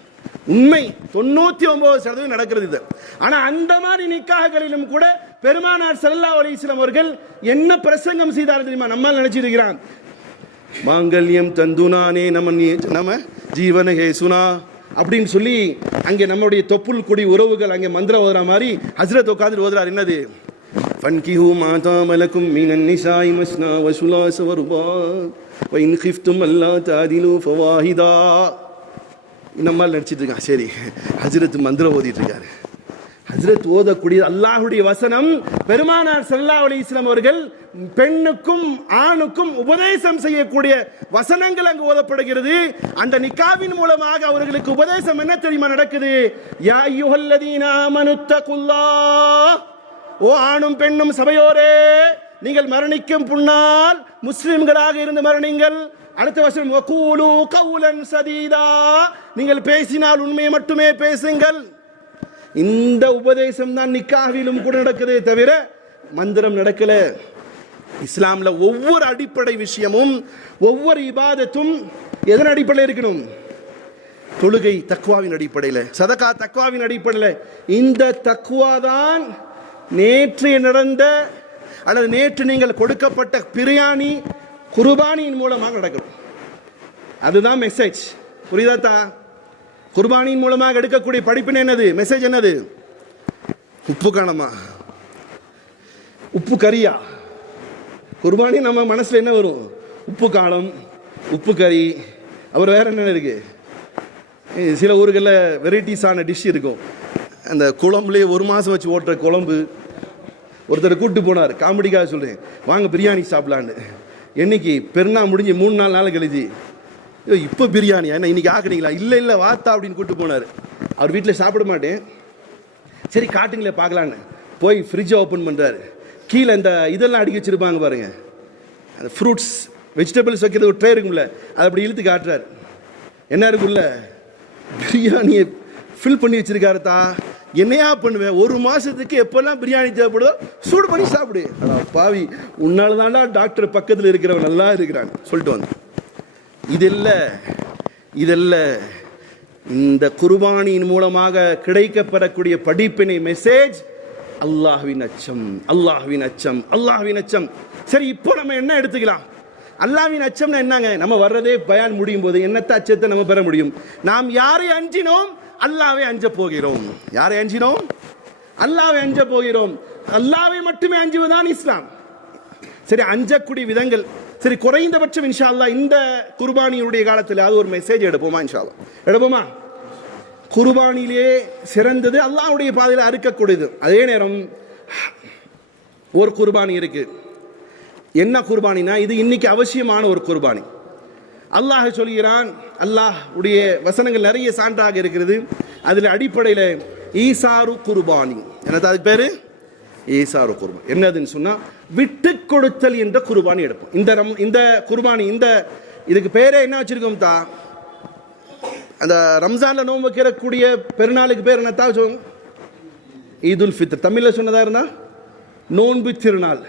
உண்மை 99% நடக்கிறது இது. ஆனா அந்த மாதிரி நிக்காகளிலும் கூட பெருமானார் ஸல்லல்லாஹு அலைஹி வஸல்லம் அவர்கள் என்ன பிரசங்கம் செய்தார்கள் தெரியுமா? நம்மால் நினைச்சிருக்கிறான், மாங்கல்யம் தந்துனானே நம்ம ஜீவன ஹேசுனா அப்படின்னு சொல்லி அங்கே நம்முடைய தொப்புள் கொடி உறவுகள் அங்கே மந்திரம் ஓதுற மாதிரி ஹஸ்ரத் உட்கார்ந்து ஓதுறார். என்னது? ஃபன்கிஹு மா தாமலக்கும் மினன் நிசாஇ மஸ்னா வ சுலாஸ வ ருபா வ இன் கிஃப்தும் அல்லா தஅதிலு ஃபவாஹிதா. நம்மால் நடிச்சிட்டு இருக்கான். சரி, ஹஜ்ரத் மந்திரம் ஓதிட்டு இருக்காரு. ஹஜ்ரத் ஓதக்கூடிய அல்லாஹ்வுடைய வசனம் பெருமானார் ஸல்லல்லாஹு அலைஹி வஸல்லம் அவர்கள் பெண்ணுக்கும் ஆணுக்கும் உபதேசம் செய்யக்கூடிய வசனங்கள் அங்கு ஓதப்படுகிறது. அந்த நிக்காவின் மூலமாக அவர்களுக்கு உபதேசம் என்ன தெரியுமா நடக்குது? யா அய்யுஹல்லதீன ஆமனுத்தகுல்லாஹ், ஓ ஆணும் பெண்ணும் சபையோரே, நீங்கள் மரணிக்கும் முன்னால் முஸ்லிம்களாக இருந்து மரணிங்கள். அடுத்த வசனம் வகூலு கவுலன் சதீதா, நீங்கள் பேசினால் உண்மையை மட்டுமே பேசுங்கள். இந்த உபதேசம் தான் நிக்காவிலும் கூட நடக்குதே தவிர மந்திரம் நடக்கல. இஸ்லாம்ல ஒவ்வொரு அடிப்படை விஷயமும் ஒவ்வொரு இபாதத்தும் எதன் அடிப்படையில் இருக்கணும்? தொழுகை தக்வாவின் அடிப்படையில், சதகா தக்வாவின் அடிப்படையில். இந்த தக்வா தான் நேற்று நடந்த அல்லது நேற்று நீங்கள் கொடுக்கப்பட்ட பிரியாணி குர்பானியின் மூலமாக நடக்கணும். அதுதான் மெசேஜ். புரியுதா? குர்பானியின் மூலமாக எடுக்கக்கூடிய படிப்பினை என்னது? மெசேஜ் என்னது? உப்பு காணமா, உப்பு கறியா? குர்பானி நம்ம மனசுல என்ன வரும்? உப்பு காலம், உப்பு கறி. அப்புறம் வேற என்ன இருக்கு? சில ஊர்களில் வெரைட்டிஸான டிஷ் இருக்கும். அந்த குழம்புலேயே ஒரு மாதம் வச்சு ஓட்டுற குழம்பு. ஒருத்தர் கூப்பிட்டு போனார், காமெடிக்காக சொல்கிறேன், வாங்க பிரியாணி சாப்பிடலான்னு. என்னைக்கு பெருநா முடிஞ்சு 3-4 நாள் கழிச்சு, இப்போ பிரியாணியா என்ன இன்னைக்கு ஆக்குறீங்களா? இல்லை இல்லை வாத்தா அப்படின்னு கூப்பிட்டு போனார். அவர் வீட்டில் சாப்பிட மாட்டேன், சரி காட்டுங்களே பார்க்கலான்னு போய் ஃப்ரிட்ஜை ஓப்பன் பண்ணுறாரு. கீழே இந்த இதெல்லாம் அடுக்கி வச்சுருப்பாங்க பாருங்கள், அந்த ஃப்ரூட்ஸ் வெஜிடபிள்ஸ் வைக்கிறது ஒரு ட்ரே இருக்கும்ல, அதை அப்படி இழுத்து காட்டுறாரு. என்ன இருக்குல்ல? பிரியாணியை ஃபில் பண்ணி வச்சிருக்காரு. என்னையா பண்ணுவேன்? ஒரு மாதத்துக்கு எப்போல்லாம் பிரியாணி தேவைப்படுதோ சூடு பண்ணி சாப்பிடு. பாவி, உன்னால தாண்டா டாக்டர் பக்கத்தில் இருக்கிறவன் நல்லா இருக்கிறான் சொல்லிட்டு வந்து. இதல்ல இந்த குர்பானியின் மூலமாக கிடைக்கப்படக்கூடிய படிப்பினை மெசேஜ் அல்லாஹ்வின் அச்சம், அல்லாஹ்வின் அச்சம், அல்லாஹ்வின் அச்சம். சரி, இப்போ நம்ம என்ன எடுத்துக்கலாம்? அல்லாஹ்வின் அச்சம்னா என்னங்க? நம்ம வர்றதே பயான் முடியும் போது என்னத்த அச்சத்தை நம்ம பெற முடியும்? நாம் யாரை அஞ்சினோம்? அல்லாஹ்வை அஞ்ச போகிறோம். யாரை அஞ்சினோம்? அல்லாஹ்வை அஞ்ச போகிறோம். அல்லாஹ்வை மட்டுமே அஞ்சுவதுதான் இஸ்லாம். சரி, அஞ்சக்கூடிய விதங்கள். சரி, குறைந்தபட்சம் இன்ஷா அல்லாஹ் இந்த குர்பானியுடைய காலத்தில் அது ஒரு மெசேஜ் எடுப்போமா? இன்ஷா அல்லாஹ் எடுப்போமா? குர்பானிலே சிறந்தது அல்லாஹ்வுடைய பாதையில் அறுக்கக்கூடியது. அதே நேரம் ஒரு குர்பானி இருக்கு. என்ன குர்பானினா, இது இன்னைக்கு அவசியமான ஒரு குர்பானி. அல்லாஹ் சொல்கிறான், அல்லாஹ் உடைய வசனங்கள் நிறைய சான்றாக இருக்கிறது. அதில் அடிப்படையில் ஈசாரு குர்பானி, என்னது அதுக்கு பேரு? ஈசாரு குர்பானி. என்னதுன்னு சொன்னா விட்டு கொடுத்தல் என்ற குர்பானி எடுப்போம். இந்த குர்பானி, இதுக்கு பேரே என்ன வச்சிருக்கோம் தா? அந்த ரம்ஜான்ல நோன்பு வைக்கக்கூடிய பெருநாளுக்கு பேர் என்ன தா சொல்லுங்க? ஈதுல் ஃபித்ர். தமிழ்ல சொன்னதா இருந்தா நோன்பு திருநாள்.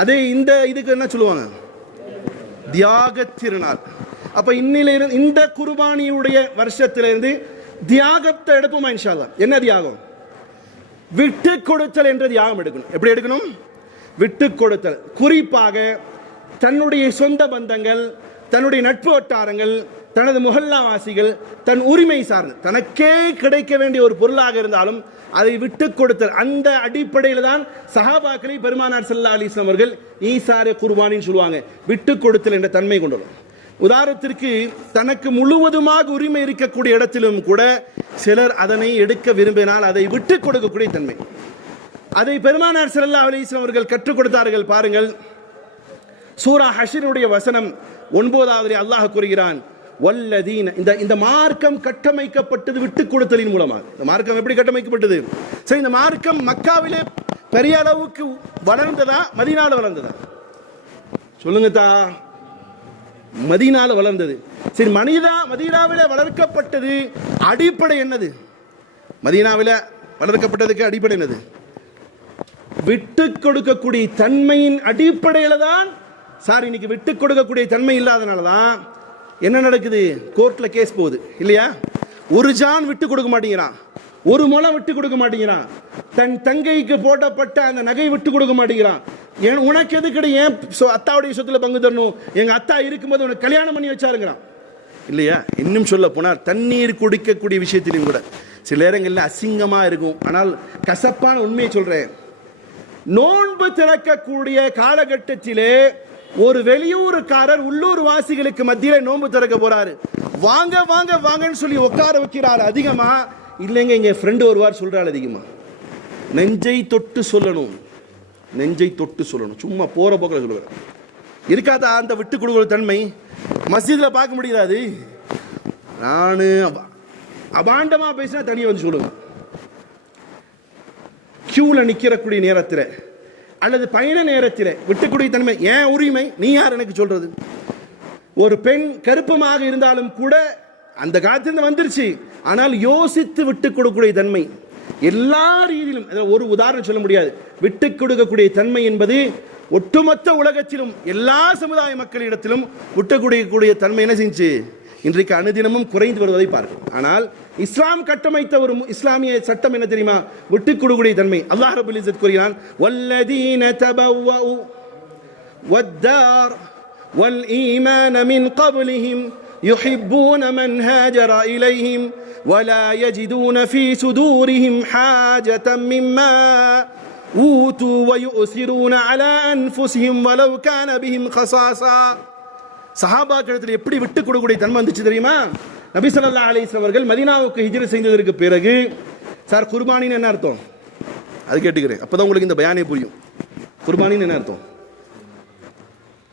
அதே இதுக்கு என்ன சொல்லுவாங்க? தியாக திருநாள். அப்ப இன்னிலிருந்து இந்த குர்பானியுடைய வருஷத்திலிருந்து தியாகத்தை எடுப்போமா இன்ஷா அல்லாஹ்? என்ன தியாகம்? விட்டு கொடுத்தல் என்ற தியாகம் எடுக்கணும். எப்படி எடுக்கணும்? விட்டு கொடுத்தல். குறிப்பாக தன்னுடைய சொந்த பந்தங்கள், தன்னுடைய நட்பு வட்டாரங்கள், தனது முஹல்லாவாசிகள், தன் உரிமை சார்ந்து தனக்கே கிடைக்க வேண்டிய ஒரு பொருளாக இருந்தாலும் அதை விட்டு கொடுத்தல். அந்த அடிப்படையில் தான் சஹாபாக்களை பெருமானார் ஸல்லல்லாஹு அலைஹி வஸல்லம் அவர்கள் ஈசாரே குர்பானின்னு சொல்லுவாங்க. விட்டு கொடுத்தல் என்ற தன்மை கொண்டுள்ளோம். உதாரணத்திற்கு, தனக்கு முழுவதுமாக உரிமை இருக்கக்கூடிய இடத்திலும் கூட சிலர் அதனை எடுக்க விரும்பினால் அதை விட்டு கொடுக்கக்கூடிய தன்மை. அதை பெருமானார் ஸல்லல்லாஹு அலைஹி வஸல்லம் அவர்கள் கற்றுக் கொடுத்தார்கள். பாருங்கள், சூரா ஹஷ்ருடைய வசனம் 9வது அல்லாஹ் கூறுகிறான், வல்லதீன. இந்த மார்க்கம் கட்டமைக்கப்பட்டது விட்டு கொடுத்தலின் மூலமாக. இந்த மார்க்கம் எப்படி கட்டமைக்கப்பட்டது? சரி, இந்த மார்க்கம் மக்காவிலே பெரிய அளவுக்கு வளர்ந்ததா, மதீனாவில் வளர்ந்ததா? சொல்லுங்க தா. மதீனாவில் வளர்ந்தது. சரி, மதீனாவில் வளர்க்கப்பட்டது அடிப்படை என்னது? மதீனாவில் வளர்க்கப்பட்டதுக்கு அடிப்படை என்னது? விட்டு கொடுக்கக்கூடிய தன்மையின் அடிப்படையில் தான். சார், இன்னைக்கு விட்டு கொடுக்கக்கூடிய தன்மை இல்லாதனால தான் என்ன நடக்குது? கோர்ட்ல கேஸ் போகுது இல்லையா? ஒரு ஜான் விட்டு கொடுக்க மாட்டேங்கிறான், ஒரு முளம் விட்டு கொடுக்க மாட்டேங்கிறான், தன் தங்கைக்கு போட்டப்பட்ட அந்த நகை விட்டு கொடுக்க மாட்டேங்கிறான். உனக்கு எது கிடையாது? அத்தாவுடைய சொத்துல பங்கு தரணும், எங்க அத்தா இருக்கும்போது உனக்கு கல்யாணம் பண்ணி வச்சாருங்கிறான் இல்லையா? இன்னும் சொல்ல போனால் தண்ணீர் குடிக்கக்கூடிய விஷயத்திலும் கூட சில நேரங்களில் அசிங்கமா இருக்கும். ஆனால் கசப்பான உண்மையை சொல்றேன். நோன்பு திறக்கக்கூடிய காலகட்டத்திலே ஒரு வெளியூருக்காரர் உள்ளூர் வாசிகளுக்கு மத்தியில் நோன்பு திறக்க போறாரு. வாங்க வாங்க வாங்கன்னு சொல்லி உட்கார வைக்கிறார். அதிகமா இல்லைங்க, எங்க ஃப்ரெண்டு ஒருவார் சொல்றாள். அதிகமா நெஞ்சை தொட்டு சொல்லணும், நெஞ்சை தொட்டு சொல்லணும். சும்மா போற போக்கில் சொல்லுவேன். இருக்காதா அந்த விட்டு கொடுக்குற தன்மை? மஸ்ஜிதில் பார்க்க முடியாது. நான் அபாண்டமா பேசினா தனியாக வந்து சொல்லுவேன். கியூல நிற்கிறக்கூடிய நேரத்தில் அல்லது பயண நேரத்தில் விட்டுக்கூடிய தன்மை ஏன் உரிமை? நீ யார் எனக்கு சொல்றது? ஒரு பெண் கருப்பமாக இருந்தாலும் கூட அந்த காலத்திலிருந்து வந்துருச்சு. ஆனால் யோசித்து விட்டு கொடுக்கக்கூடிய தன்மை எல்லா ரீதியிலும். ஒரு உதாரணம் சொல்ல முடியாது. விட்டு கொடுக்கக்கூடிய தன்மை என்பது ஒட்டுமொத்த உலகத்திலும் எல்லா சமுதாய மக்களிடத்திலும் விட்டு கொடுக்கக்கூடிய தன்மை என்ன செஞ்சு இன்றைக்கு அனுதினமும் குறைந்து வருவதை பார்க்கும். ஆனால் இஸ்லாம் கட்டமைத்த ஒரு இஸ்லாமிய சட்டம் என்ன தெரியுமா? விட்டு கொடுக்கக்கூடிய தன்மை. அல்லாஹ் ரப்பல் இஸ்ஸத் கூறுகிறான், வல்லதீன தபவ்வஉ வத்தார் வல் ஈமான மின் கப்லிஹிம் யுஹிப்பூன மன் ஹாஜர இலைஹிம் வலா யஜிதூன ஃபீ சுதூரிஹிம் ஹாஜதம் மிம்மா ஊது வயுஸிரூன அலா அன்ஃபுஸிஹிம் வலவ் கான பிஹிம் கஸாஸா. சஹாபாக்களிடத்தில் எப்படி விட்டு கொடுக்கக்கூடிய தன்மை வந்துச்சு தெரியுமா? நபி ஸல்லல்லாஹு அலைஹி வஸல்லம் அவர்கள் மதீனாவுக்கு ஹிஜ்ரத் செய்ததற்கு பிறகு, சார் குர்பானின்னு என்ன அர்த்தம்? அது கேட்டுக்கிறேன், அப்பதான் உங்களுக்கு இந்த பயானே புரியும். குர்பானின்னு என்ன அர்த்தம்?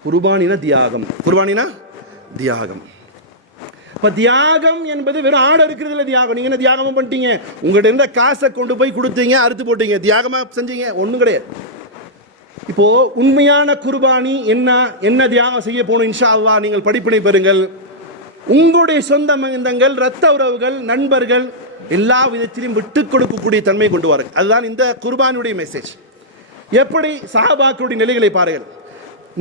குர்பானினா தியாகம். குர்பானினா தியாகம். இப்ப தியாகம் என்பது வெறும் ஆடு இருக்கிறது இல்லை. தியாகம் நீங்க என்ன தியாகமும் பண்ணிட்டீங்க? உங்கள்கிட்ட இருந்த காசை கொண்டு போய் கொடுத்தீங்க, அறுத்து போட்டீங்க, தியாகமா செஞ்சீங்க? ஒன்றும் கிடையாது. இப்போ உண்மையான குர்பானி என்ன தியாகம் செய்ய போகணும்? இன்ஷா அல்லாஹ் நீங்கள் படிப்பினை பெறுங்கள். உங்களுடைய சொந்த பந்தங்கள், இரத்த உறவுகள், நண்பர்கள் எல்லா விதத்திலும் விட்டு கொடுக்கக்கூடிய தன்மை கொண்டு வாருங்கள். அதுதான் இந்த குர்பானுடைய மெசேஜ். எப்படி சஹாபாக்களுடைய நிலைகளை பாருங்கள்.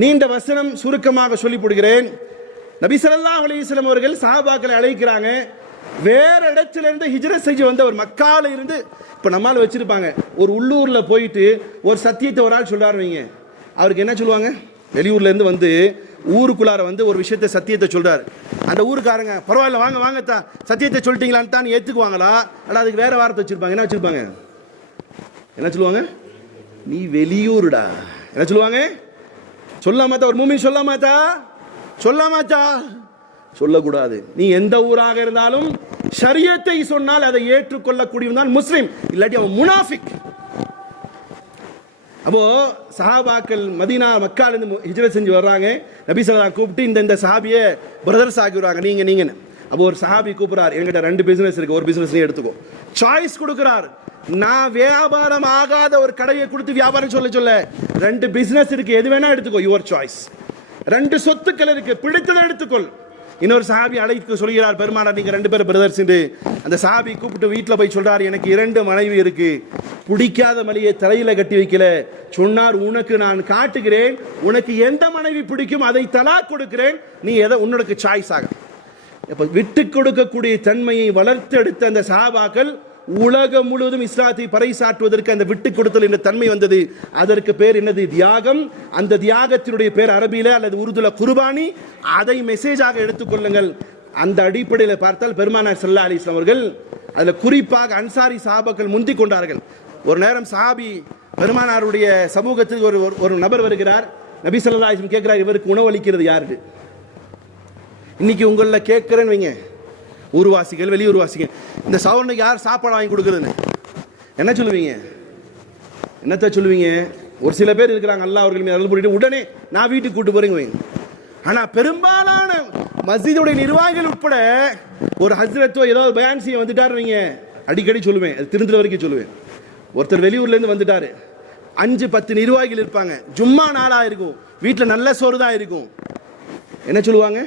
நீண்ட வசனம் சுருக்கமாக சொல்லி போடுகிறேன். நபி ஸல்லல்லாஹு அலைஹி வஸல்லம் அவர்கள் சஹாபாக்களை அழைக்கிறாங்க. வேற இடத்திலிருந்து ஹிஜ்ரத் செஞ்சு வந்த ஒரு மக்கால இருந்து, இப்போ நம்மால் வச்சிருப்பாங்க, ஒரு உள்ளூர்ல போயிட்டு ஒரு சத்தியத்தை ஒரு ஆள் சொல்றாரு வைங்க, அவருக்கு என்ன சொல்லுவாங்க? வெளியூர்ல இருந்து வந்து ஊருக்குள்ளார வந்து ஒரு விஷயத்தை சத்தியத்தை சொல்றாரு. அந்த ஊருக்காரங்க பரவாயில்ல வாங்க வாங்கத்தா சத்தியத்தை சொல்லிட்டீங்களான்னு தான் ஏத்துக்குவாங்களா? அல்ல அதுக்கு வேற வார்த்தை வச்சிருப்பாங்க. என்ன வச்சிருப்பாங்க? என்ன சொல்லுவாங்க? நீ வெளியூருடா. என்ன சொல்லுவாங்க? சொல்லாமாத்தா, ஒரு மூமின் சொல்லாமாத்தா, சொல்லாமாத்தா, சொல்லக்கூடாது. நீ எந்த ஊராக இருந்தாலும் ஷரியத்தை சொன்னால் அதை ஏற்றுக்கொள்ளக்கூடியவன் தான் முஸ்லிம், இல்லாட்டி அவன் முனாஃபிக். அப்போ சஹாபாக்கள் மதீனா மக்கால இருந்து ஹிஜ்ரத் செஞ்சு வர்றாங்க. நபி ஸல்லல்லாஹு கூப்பிட்டு இந்த சஹாபியை பிரதர்ஸ் ஆகிடுறாங்க, நீங்கன்னு. அப்போ ஒரு சஹாபி கூப்பிடுறார், என்கிட்ட 2 பிசினஸ் இருக்கு, ஒரு பிசினஸ் நீ எடுத்துக்கோ. சாய்ஸ் கொடுக்கிறார். நான் வியாபாரம் ஆகாத ஒரு கடையை கொடுத்து வியாபாரம் சொல்ல 2 பிசினஸ் இருக்கு, எது வேணா எடுத்துக்கோ, யுவர் சாய்ஸ். 2 சொத்துக்கள் இருக்கு, பிடித்ததை எடுத்துக்கொள். இன்னொரு சஹாபி அழைத்து சொல்கிறார், பெருமானார் நீங்க 2 பேர் பிரதர்ஸ். அந்த சஹாபி கூப்பிட்டு வீட்டில் போய் சொல்றாரு, எனக்கு 2 மனைவி இருக்கு, பிடிக்காத மலையை தலையில கட்டி வைக்கல. சொன்னார், உனக்கு நான் காட்டுகிறேன், உனக்கு எந்த மனைவி பிடிக்கும் அதை தலாக் கொடுக்கிறேன், நீ எதை உன்னோட சாய்ஸ் ஆக. இப்ப விட்டு கொடுக்கக்கூடிய தன்மையை வளர்த்தெடுத்த அந்த சஹாபாக்கள் உலகம் முழுவதும் இஸ்லாத்தை பறைசாற்றுவதற்கு அந்த விட்டு கொடுத்தல் என்ற தன்மை வந்தது. அதற்கு பேர் என்னது? தியாகம். அந்த தியாகத்தினுடைய பேர் அரபியில அல்லது உருதுல குர்பானி. அதை மெசேஜாக எடுத்துக்கொள்ளுங்கள். அந்த அடிப்படையில் பார்த்தால் பெருமானார் ஸல்லல்லாஹு அலைஹி வஸல்லம் அவர்கள் அதுல குறிப்பாக அன்சாரி சஹாபாக்கள் முந்திக் கொண்டார்கள். ஒரு நேரம் சஹாபி பெருமானாருடைய சமூகத்துக்கு ஒரு நபர் வருகிறார். நபி ஸல்லல்லாஹு அலைஹி வஸல்லம் கேட்கிறார், இவருக்கு உணவளிக்கிறது யாரு? இன்னைக்கு உங்களில் கேட்கிறேன்னு வைங்க, ஊர்வாசிகள் வெளியூர்வாசிகள், இந்த சவரனுக்கு யார் சாப்பாடு வாங்கி கொடுக்குறதுன்னு என்ன சொல்லுவீங்க? என்னத்த சொல்லுவீங்க? ஒரு சில பேர் இருக்கிறாங்க, அல்லாஹ் அவர்கள் மீது அருள் புரிந்து உடனே நான் வீட்டுக்கு கூட்டு போறேங்க வைங்க. ஆனால் பெரும்பாலான மஸ்ஜிதுடைய நிர்வாகிகள் உட்பட ஒரு ஹஸ்ரத்தோ ஏதாவது பயான் செய்ய வந்துட்டாரு வைங்க, அடிக்கடி சொல்லுவேன், அது திருந்துற வரைக்கும் சொல்லுவேன். ஒருத்தர் வெளியூர்லேருந்து வந்துட்டாரு, 5-10 நிர்வாகிகள் இருப்பாங்க, ஜும்மா நாளாக இருக்கும், வீட்டில் நல்ல சோறு தான் இருக்கும். என்ன சொல்லுவாங்க?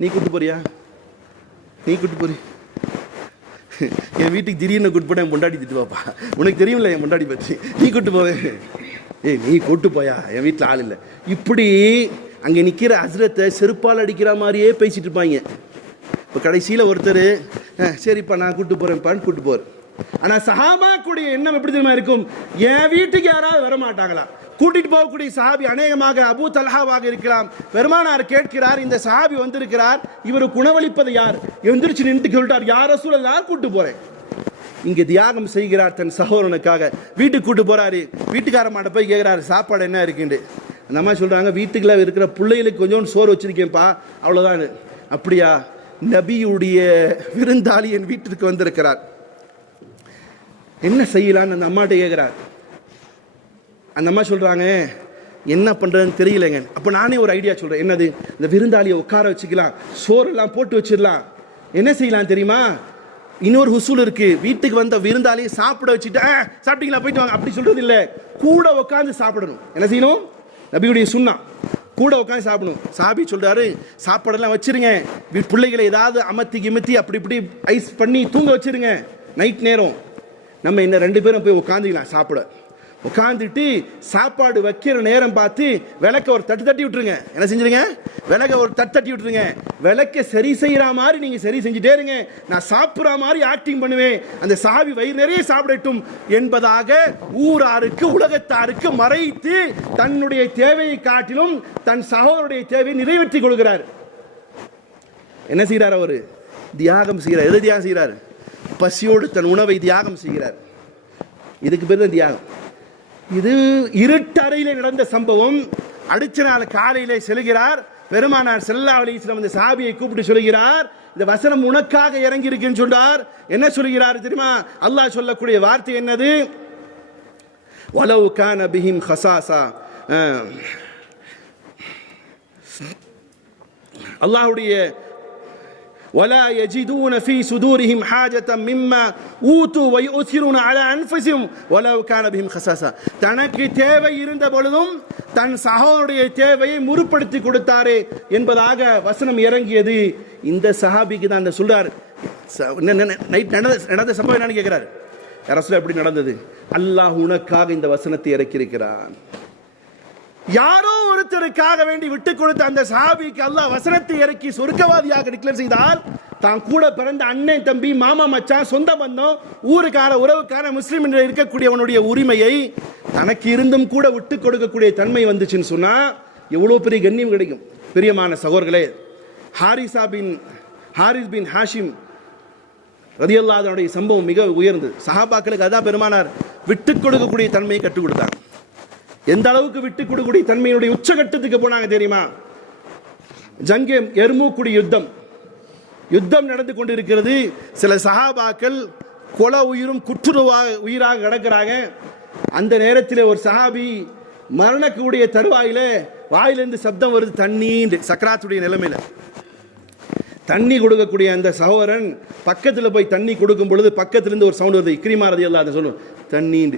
நீ கூட்டு போறியா? நீ கூட்டு போறி? என் வீட்டுக்கு திடீர்னு கூட்டு போட என் பொண்டாடி திட்டுவாப்பா, உனக்கு தெரியும்ல என் பொண்டாடி பற்றி, நீ கூட்டு போவேன். ஏய் நீ கூட்டு போயா, என் வீட்டில் ஆள் இல்லை. இப்படி அங்கே நிற்கிற ஹஸ்ரத்தை செருப்பால் அடிக்கிற மாதிரியே பேசிட்டு இருப்பாங்க. இப்போ கடைசியில் ஒருத்தர் சரிப்பா நான் கூட்டு போகிறேன்ப்பான்னு கூட்டு போகிறேன். ஆனால் சஹாபாக்குடைய எண்ணம் எப்படி தெரியுமா இருக்கும்? என் வீட்டுக்கு யாராவது வரமாட்டாங்களா? கூட்டிட்டு போகக்கூடிய சஹாபி அநேகமாக அபூ தல்ஹாவாக இருக்கலாம். பெருமானார் கேட்கிறார், இந்த சஹாபி வந்திருக்கிறார், இவருக்கு உணவளிப்பது யார்? எந்திரிச்சு நின்று சொல்லிட்டார், யார் ரசூலல்லாஹ் கூட்டு போறேன். இங்கே தியாகம் செய்கிறார் தன் சகோதரனுக்காக. வீட்டுக்கு கூட்டு போறாரு, வீட்டுக்காரமாட்ட போய் கேட்கிறாரு, சாப்பாடு என்ன இருக்குன்னு. அந்த அம்மா சொல்றாங்க, வீட்டுக்குள்ள இருக்கிற பிள்ளைகளுக்கு கொஞ்சம் சோறு வச்சிருக்கேன்ப்பா, அவ்வளவுதான். அப்படியா? நபியுடைய விருந்தாளி என் வீட்டிற்கு வந்திருக்கிறார், என்ன செய்யலான்னு அந்த அம்மாட்ட கேட்கிறார். அந்த அம்மா சொல்றாங்க, என்ன பண்றதுன்னு தெரியலங்க. அப்ப நானே ஒரு ஐடியா சொல்றேன். என்னது? இந்த விருந்தாளியை உட்கார வச்சுக்கலாம், சோறெல்லாம் போட்டு வச்சிடலாம். என்ன செய்யலாம் தெரியுமா? இன்னொரு ஹுசூல் இருக்கு. வீட்டுக்கு வந்த விருந்தாளியை சாப்பிட வச்சுட்டு சாப்பிட்டீங்களா போயிட்டு வாங்க அப்படி சொல்றது இல்லை, கூட உட்காந்து சாப்பிடணும். என்ன செய்யணும்? நபியுடைய சுன்னா, கூட உட்காந்து சாப்பிடணும். சாபி சொல்றாரு, சாப்பாடெல்லாம் வச்சிருங்க, பிள்ளைகளை ஏதாவது அமர்த்தி அப்படி இப்படி ஐஸ் பண்ணி தூங்க வச்சிருங்க. நைட் நேரம் நம்ம என்ன 2 பேரும் போய் உட்காந்துக்கலாம். சாப்பிட உட்காந்துட்டு சாப்பாடு வைக்கிற நேரம் பார்த்து விளக்க ஒரு தட்டி விட்டுருங்க. என்ன செஞ்சிருங்க? விளக்க ஒரு தட்டி விட்டுருங்க. விளக்க சரி செய்யற மாதிரி நீங்க சரி செஞ்சுட்டே இருங்க, நான் சாப்பிட்ற மாதிரி ஆக்டிங் பண்ணுவேன், அந்த சாவி வயிறு நிறைய சாப்பிடட்டும் என்பதாக ஊராருக்கு உலகத்தாருக்கு மறைத்து தன்னுடைய தேவையை காட்டிலும் தன் சகோதரருடைய தேவையை நிறைவேற்றி கொள்கிறார். என்ன செய்கிறார்? அவரு தியாகம் செய்கிறார். எது தியாகம் செய்கிறார்? பசியோடு தன் உணவை தியாகம் செய்கிறார். இதுக்கு பேர் தான் தியாகம். இது இருட்டறையிலே நடந்த சம்பவம். அடுத்த நாள் காலையிலே செல்கிறார் பெருமானார் ஸல்லல்லாஹு அலைஹி வஸல்லம். அந்த சஹாபியை கூப்பிட்டு சொல்கிறார், இந்த வசனம் உனக்காக இறங்கி இருக்குன்னு சொன்னார். என்ன சொல்கிறார் தெரியுமா? அல்லாஹ் சொல்லக்கூடிய வார்த்தை என்னது? வலவ் கான பிஹிம் ஹஸாஸா. அல்லாஹ்வுடைய ولا يجدون في صدورهم حاجة مما أوتوا ويؤثرون على أنفسهم ولو كان بهم خصاصة. தனக்கு தேவை இருந்த பொழுதும் தன் சகோதரனுடைய தேவையை முறுப்படுத்தி கொடுத்தாரே என்பதாக வசனம் இறங்கியது. இந்த சஹாபிக்கு தான் சொல்றார். நைட் நடந்த சம்பவம் என்னன்னு கேட்கிறார். ரசூல் எப்படி நடந்தது? அல்லாஹ் உனக்காக இந்த வசனத்தை இறக்கியிருக்கிறான். யாரோ ஒருத்தருக்காக வேண்டி விட்டு கொடுத்த அந்த சஹாபிக்கு அல்லாஹ் வசனத்தை இறக்கி சொர்க்கவாதியாக டிக்ளேர் செய்தால், தான் கூட பிறந்த அண்ணன் தம்பி மாமா மச்சான் சொந்த பந்தம் ஊருக்கார உறவுக்கார முஸ்லீம் என்று இருக்கக்கூடியவனுடைய உரிமையை தனக்கு இருந்தும் கூட விட்டு கொடுக்கக்கூடிய தன்மை வந்துச்சுன்னு சொன்னா எவ்வளவு பெரிய கண்ணியம் கிடைக்கும். பிரியமான சகோதரர்களே, ஹாரிஸ் பின் ஹாஷிம் ரலியல்லாஹு அன்ஹுடைய சம்பவம் மிக உயர்ந்தது. சஹாபாக்களுக்கு அதான் பெருமானார் விட்டு கொடுக்கக்கூடிய தன்மையை கற்றுக் கொடுத்தாங்க. எந்த அளவுக்கு விட்டு கொடுக்கக்கூடிய தன்மையுடைய உச்சகட்டத்துக்கு போனாங்க தெரியுமா? ஜங்கே எர்மூக்குடி யுத்தம் நடந்து கொண்டிருக்கிறது. சில சஹாபாக்கள் கொலை உயிரும் உயிராக கிடக்கிறாங்க. அந்த நேரத்தில் ஒரு சஹாபி மரணக்கூடிய தருவாயில வாயிலிருந்து சப்தம் வருது, தண்ணீர். சக்கராத்துடைய நிலைமையில தண்ணி கொடுக்கக்கூடிய அந்த சகோதரன் பக்கத்தில் போய் தண்ணி கொடுக்கும் பொழுது பக்கத்திலிருந்து ஒரு சவுண்ட் வருது, இக்ரிமா ரலியல்லாஹு அன்ஹு சொல்லுவோம், தண்ணீர்.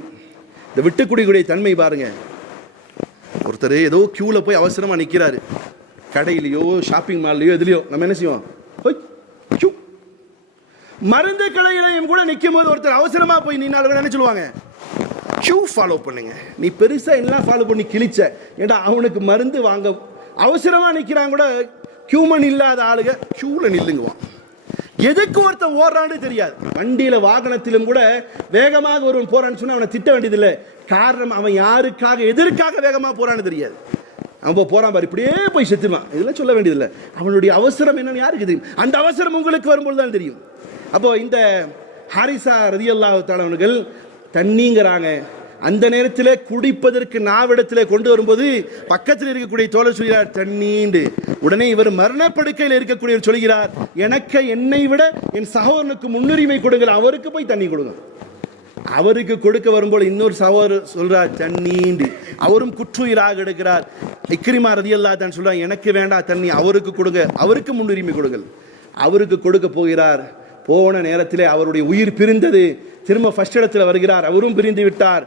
இந்த விட்டு குடிக்கூடிய தன்மை பாருங்க. ஒருத்தர் ஏதோ கியூவில் போய் அவசரமாக நிற்கிறாரு, கடையிலையோ ஷாப்பிங் மால்லையோ எதுலையோ, நம்ம என்ன செய்வோம், மருந்து கடையிலையும் கூட நிற்கும் போது ஒருத்தர் அவசரமாக போய் நின்னாலும் என்ன சொல்லுவாங்க, கியூ ஃபாலோ பண்ணுங்க. நீ பெருசாக எல்லாம் ஃபாலோ பண்ணி கிழிச்ச, ஏன்னா அவனுக்கு மருந்து வாங்க அவசரமாக நிற்கிறாங்க கூட கியூமன் இல்லாத ஆளுங்க கியூவில் நில்லுங்குவான். எதுக்கு ஒருத்தன் ஓடுறான்னு தெரியாது. வண்டியில் வாகனத்திலும் கூட வேகமாக ஒருவன் போறான்னு சொன்னா அவனை திட்ட வேண்டியதில்லை. காரணம் அவன் யாருக்காக எதற்காக வேகமாக போறான்னு தெரியாது. அவன் போறான் பாரு, இப்படியே போய் செத்துவான், இதெல்லாம் சொல்ல வேண்டியதில்லை. அவனுடைய அவசரம் என்னன்னு யாருக்கு தெரியும்? அந்த அவசரம் உங்களுக்கு வரும்போது தான் தெரியும். அப்போ இந்த ஹாரிசா ரலியல்லாஹு தஆலா அவர்கள் தண்ணிங்கிறாங்க. அந்த நேரத்தில் குடிப்பதற்கு நாவிடத்தில் கொண்டு வரும்போது பக்கத்தில் இருக்கக்கூடிய தோழர் சொல்கிறார் தண்ணீண்டு. உடனே இவர் மரணப்படுக்கையில் இருக்கக்கூடியவர் சொல்கிறார், எனக்கு என்னை விட என் சகோதரனுக்கு முன்னுரிமை கொடுங்கள், அவருக்கு போய் தண்ணி கொடுங்க. அவருக்கு கொடுக்க வரும்போது இன்னொரு சகோதரர் சொல்றார் தண்ணீண்டு. அவரும் குற்றுயிராக எடுக்கிறார். இக்ரிமா ரலியல்லாஹு தான் சொல்றாங்க, எனக்கு வேண்டாம் தண்ணி, அவருக்கு கொடுங்க, அவருக்கு முன்னுரிமை கொடுங்கள். அவருக்கு கொடுக்க போகிறார். போன நேரத்தில் அவருடைய உயிர் பிரிந்தது. திரும்ப ஃபர்ஸ்ட் இடத்துல வருகிறார், அவரும் பிரிந்து விட்டார்.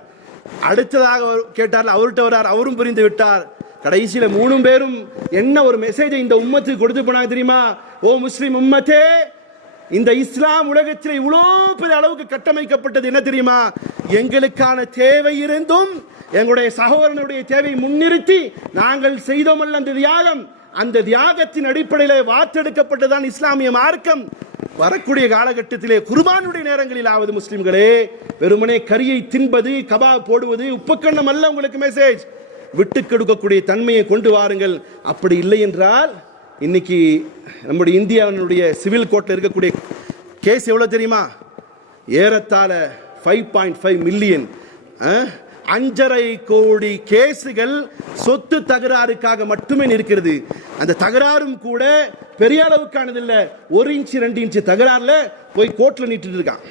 அடுத்ததாக கேட்டார், அவர்கிட்ட வர்றார், அவரும் பிரிந்து விட்டார். கடைசியில 3 பேரும் என்ன ஒரு மெசேஜை இந்த உம்மத்துக்கு கொடுத்து போனாங்க தெரியுமா? ஓ முஸ்லிம் உம்மத்தே, இந்த இஸ்லாம் உலகத்தில் இவ்வளோ பெரிய அளவுக்கு கட்டமைக்கப்பட்டது என்ன தெரியுமா? எங்களுக்கான தேவை இருந்தும் எங்களுடைய சகோதரனுடைய தேவை முன்னிறுத்தி நாங்கள் செய்தோமல்ல அந்த தியாகம், அந்த தியாகத்தின் அடிப்படையில் வார்த்தெடுக்கப்பட்டதான் இஸ்லாமிய மார்க்கம். வரக்கூடிய காலகட்டத்திலே குர்பானுடைய நேரங்களிலாவது முஸ்லிம்களே, வெறுமனே கரியை தின்பது, கபாப் போடுவது, உப்புக்கண்ணம் அல்ல உங்களுக்கு மெசேஜ். விட்டு கொடுக்கக்கூடிய தன்மையை கொண்டு வாருங்கள். அப்படி இல்லை என்றால் இன்னைக்கு நம்முடைய இந்தியாவினுடைய சிவில் கோர்ட்டில் இருக்கக்கூடிய கேஸ் எவ்வளவு தெரியுமா? ஏறத்தாழ 5.5 மில்லியன் 5.5 கோடி கேசுகள் சொத்து தகராறுக்காக மட்டுமே இருக்கிறது. அந்த தகராறும் கூட பெரிய அளவுக்கானது இல்லை. 1 இன்ச் 2 இன்ச் தகராறுல போய் கோர்ட்ல நிட்டு இருக்கான்.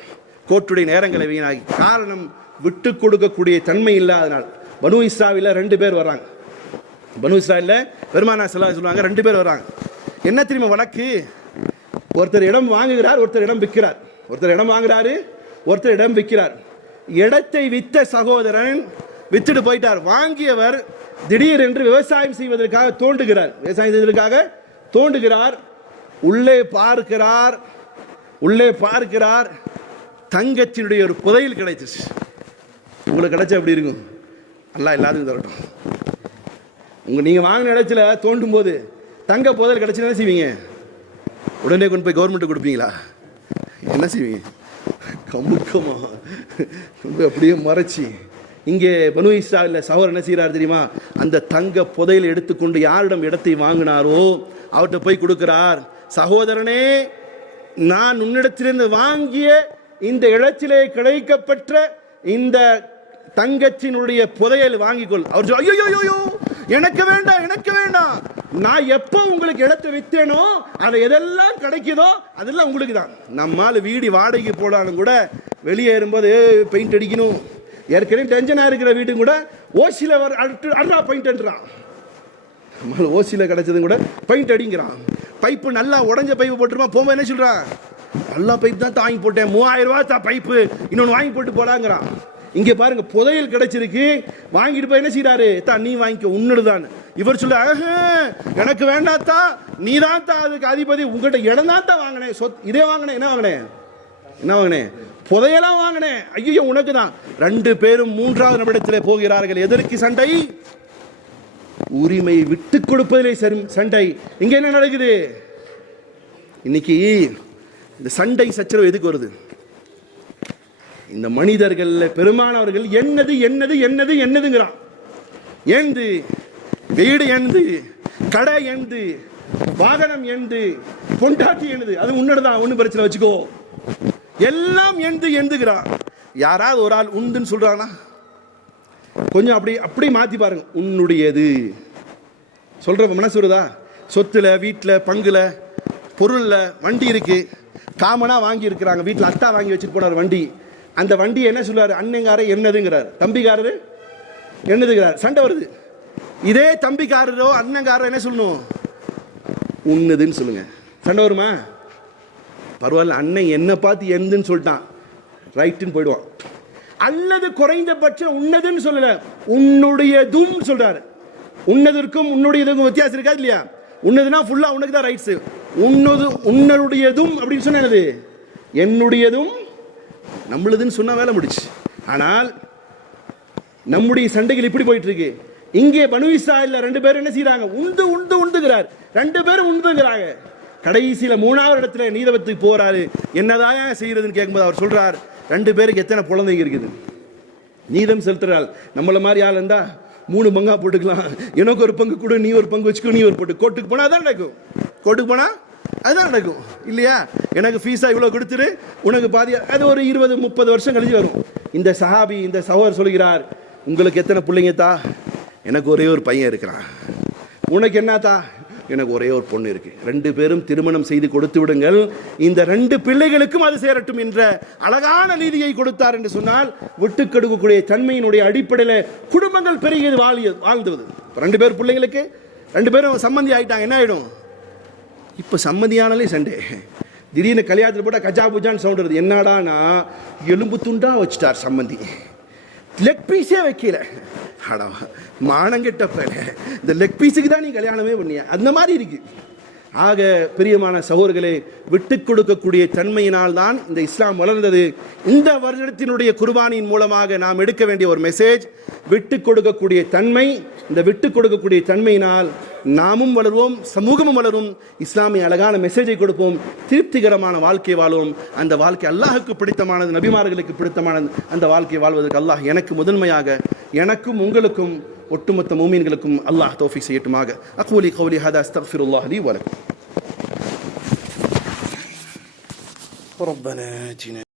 கோர்ட்டுடைய நேரங்களை வீணாகி. காரணம் விட்டு கொடுக்கக்கூடிய தன்மை இல்லாதனால். பனு இஸ்ராயீல்ல 2 பேர் வர்றாங்க. பனு இஸ்ராயீல்ல பெருமானா ஸல்லல்லாஹு அலைஹி சொல்லுவாங்க, 2 பேர் வர்றாங்க. என்ன தெரியுமா வழக்கு? ஒருத்தர் இடம் வாங்குகிறார், ஒருத்தர் இடம் விற்கிறார். ஒருத்தர் இடம் வாங்குறாரு, ஒருத்தர் இடம் விற்கிறார். இடத்தை வித்த சகோதரன் வித்துட்டு போயிட்டார். வாங்கியவர் திடீரென்று விவசாயம் செய்வதற்காக தோண்டுகிறார். விவசாயம் செய்வதற்காக தோண்டுகிறார். உள்ளே பார்க்கிறார் தங்கத்தினுடைய ஒரு புதையல் கிடைச்சிச்சு. உங்களுக்கு கிடைச்சா எப்படி இருக்கும்? அல்லாஹ் எல்லாத்துக்கும் தரட்டும். நீங்க வாங்கின இடத்துல தோண்டும் போது தங்க புதையல் கிடைச்சுன்னா என்ன செய்வீங்க? உடனே கொண்டு போய் கவர்மெண்ட் கொடுப்பீங்களா? என்ன செய்வீங்க? கமுக்கமா அப்படியே மறைச்சி. இங்கே பனு இஸ்ராயீல்ல சகோதரர் என்ன செய்கிறார் தெரியுமா? அந்த தங்க புதையல் எடுத்துக்கொண்டு யாரிடம் இடத்தை வாங்கினாரோ அவர்கிட்ட போய் கொடுக்கிறார். சகோதரனே, நான் உன்னிடத்திலிருந்து வாங்கிய இந்த இடத்திலே கிடைக்கப்பெற்ற இந்த தங்கத்தினுடைய புதையல் வாங்கிக்கொள். அவர் சொல்ல, ஐயோ எனக்கு வேண்டாம், எனக்கு வேண்டாம். நான் எப்போ உங்களுக்கு இடத்தை வித்தேனோ அதில் எதெல்லாம் கிடைக்குதோ அதெல்லாம் உங்களுக்கு தான். நம்மால் வீடு வாடகைக்கு போடாலும் கூட வெளியே ஏறும்போது பெயிண்ட் அடிக்கணும். ஏற்கனவே டென்ஷனாக இருக்கிற வீடும் கூட ஓசியில் அட்ரா பெயிண்ட்ன்றான். நம்மளால் ஓசியில் கிடைச்சதும் கூட பெயிண்ட் அடிங்கிறான். பைப்பு நல்லா உடஞ்ச பைப்பு போட்டுருமா. போகும்போது என்ன சொல்கிறான்? நல்லா பைப் தான் வாங்கி போட்டேன், 3000 ரூபா தான் பைப்பு, இன்னொன்று வாங்கி போட்டு போலாங்கிறான். இங்கே பாருங்க, புதையல் கிடைச்சிருக்கு, வாங்கிட்டு போய் என்ன செய்யறாரு? தான் நீ வாங்கிக்க, உன்னுடுதான். இவர் சொல்ல, எனக்கு வேண்டாத்தா, நீ தான் தான் அதுக்கு அதிபதி, உங்கள்கிட்ட இடம் தான் தான் வாங்கினேன், இதே வாங்கினேன். என்ன வாங்கினேன்? புதையெல்லாம் வாங்கினேன். ஐயோ உனக்கு தான். 2 பேரும் 3வது நிமிடத்திலே போகிறார்கள். எதற்கு சண்டை? உரிமை விட்டு கொடுப்பதிலே சண்டை. இங்க என்ன நடக்குது இன்னைக்கு? இந்த சண்டை சச்சரவு எதுக்கு வருது? இந்த மனிதர்கள் பெருமானவர்கள் என்னது என்னது என்னது என்னதுங்கிறான். ஏந்து வீடு ஏந்து, கடை ஏந்து, வாகனம் ஏந்து, பொண்டாட்டி ஏந்து, அது உன்னதான், ஒன்றும் பிரச்சனை வச்சுக்கோ, எல்லாம் ஏந்துகிறான். யாராவது ஒரு ஆள் உண்டுன்னு சொல்றானா? கொஞ்சம் அப்படி அப்படி மாற்றி பாருங்க. உன்னுடையது சொல்கிற மனசு வருதா? சொத்தில், வீட்டில், பங்குல, பொருளில், வண்டி இருக்குது, காமனாக வாங்கி இருக்கிறாங்க. வீட்டில் அத்தா வாங்கி வச்சுட்டு போனார் வண்டி. அந்த வண்டி என்ன சொல்லுவார்? அண்ணங்காரர் என்னதுங்கிறார், தம்பிக்காரரு என்னதுங்கிறார். சண்டை வருது. இதே தம்பிக்காரரோ அண்ணங்காரோ என்ன சொல்லணும்? உன்னதுன்னு சொல்லுங்க. சண்டை வருமா? பரவாயில்ல, அண்ணன் என்ன பார்த்து என்னதுன்னு சொல்லிட்டான், ரைட்டுன்னு போயிடுவான். அல்லது குறைந்தபட்சம் உன்னதுன்னு சொல்லல, உன்னுடையதும் சொல்றாரு. உன்னதற்கும் உன்னுடையதுக்கும் வித்தியாசம் இருக்கா இல்லையா? உன்னதுனா ஃபுல்லா உனக்கு தான் ரைட்ஸ். உன்னுடையதும் அப்படின்னு சொன்னது என்னுடையதும் நம்மளுதுன்னு சொன்னா வேலை முடிச்சு. ஆனால் நம்முடைய சண்டைகள் இப்படி போயிட்டு இருக்கு. இங்கே பனு இஸ்ராயேல்ல 2 பேரும் என்ன செய்யறாங்க? உண்டு உண்டு உண்டுகிறார். 2 பேரும் உண்டுங்கிறாங்க. கடைசியில 3வது இடத்துல நீதிபதிக்கு போறாரு. என்னதான் செய்யறதுன்னு கேட்கும்போது அவர் சொல்றார், 2 பேருக்கு எத்தனை குழந்தைங்க இருக்குது? நீதம் செலுத்துறாள். நம்மள மாதிரி ஆள் இருந்தா 3 பங்கா போட்டுக்கலாம். எனக்கு ஒரு பங்கு கொடு, நீ ஒரு பங்கு வச்சுக்கோ, நீ ஒரு போட்டு. கோர்ட்டுக்கு போனா அதான் நடக்கும். கோர்ட்டுக்கு போனா அதுதான் நடக்கும் இல்லையா? எனக்கு ஃபீஸா இவ்வளவு கொடுத்துரு, உனக்கு பாதி. அது ஒரு 20-30 வருஷம் கழிச்சு வரும். இந்த சஹாபி, இந்த சகோதரர் சொல்கிறார், உங்களுக்கு எத்தனை பிள்ளைங்க தா? எனக்கு ஒரே ஒரு பையன் இருக்கிறான். உனக்கு என்ன தா? எனக்கு ஒரே ஒரு பொண்ணு இருக்கு. 2 பேரும் திருமணம் செய்து கொடுத்து விடுங்கள், இந்த 2 பிள்ளைகளுக்கும் அது சேரட்டும் என்ற அழகான நீதியை கொடுத்தார் என்று சொன்னால், விட்டு கொடுக்கக்கூடிய தன்மையினுடைய அடிப்படையில் குடும்பங்கள் பெருகியது, வாழ்ந்துவது. 2 பேர் பிள்ளைங்களுக்கு 2 பேரும் சம்மந்தி ஆயிட்டாங்க. என்ன ஆயிடும்? இப்போ சம்மதியானாலே சண்டே. திடீர்னு கல்யாணத்தில் போட்டால் கஜா பூஜான்னு சவுண்ட் வருது. என்னடானா எலும்பு துண்டா வச்சுட்டார் சம்மந்தி, லெக் பீஸே வைக்கல. அடா மானங்கெட்ட பையன், இந்த லெக் பீஸுக்கு தான் நீ கல்யாணமே பண்ணிய, அந்த மாதிரி இருக்கு. ஆக பிரியமான சகோதரர்களே, விட்டு கொடுக்கக்கூடிய தன்மையினால் தான் இந்த இஸ்லாம் வளர்ந்தது. இந்த வருடத்தினுடைய குர்பானியின் மூலமாக நாம் எடுக்க வேண்டிய ஒரு மெசேஜ், விட்டு கொடுக்கக்கூடிய தன்மை. இந்த விட்டு கொடுக்கக்கூடிய தன்மையினால் நாமும் வளருவோம், சமூகமும் வளரும். இஸ்லாமிய அழகான மெசேஜை கொடுப்போம், திருப்திகரமான வாழ்க்கை வாழ்வோம். அந்த வாழ்க்கை அல்லாஹுக்கு பிடித்தமானது, நபிமார்களுக்கு பிடித்தமானது. அந்த வாழ்க்கை வாழ்வதற்கு அல்லாஹ் எனக்கு முதன்மையாக, எனக்கும் உங்களுக்கும் ஒட்டுமொத்த மூமின்களுக்கும் அல்லாஹ் தௌஃபீக் செய்யட்டுமாக. அக்வலி கௌலி ஹதா அஸ்தக்ஃபிருல்லாஹ் லி வ லக்கும். ரப்பனா ஆத்தினா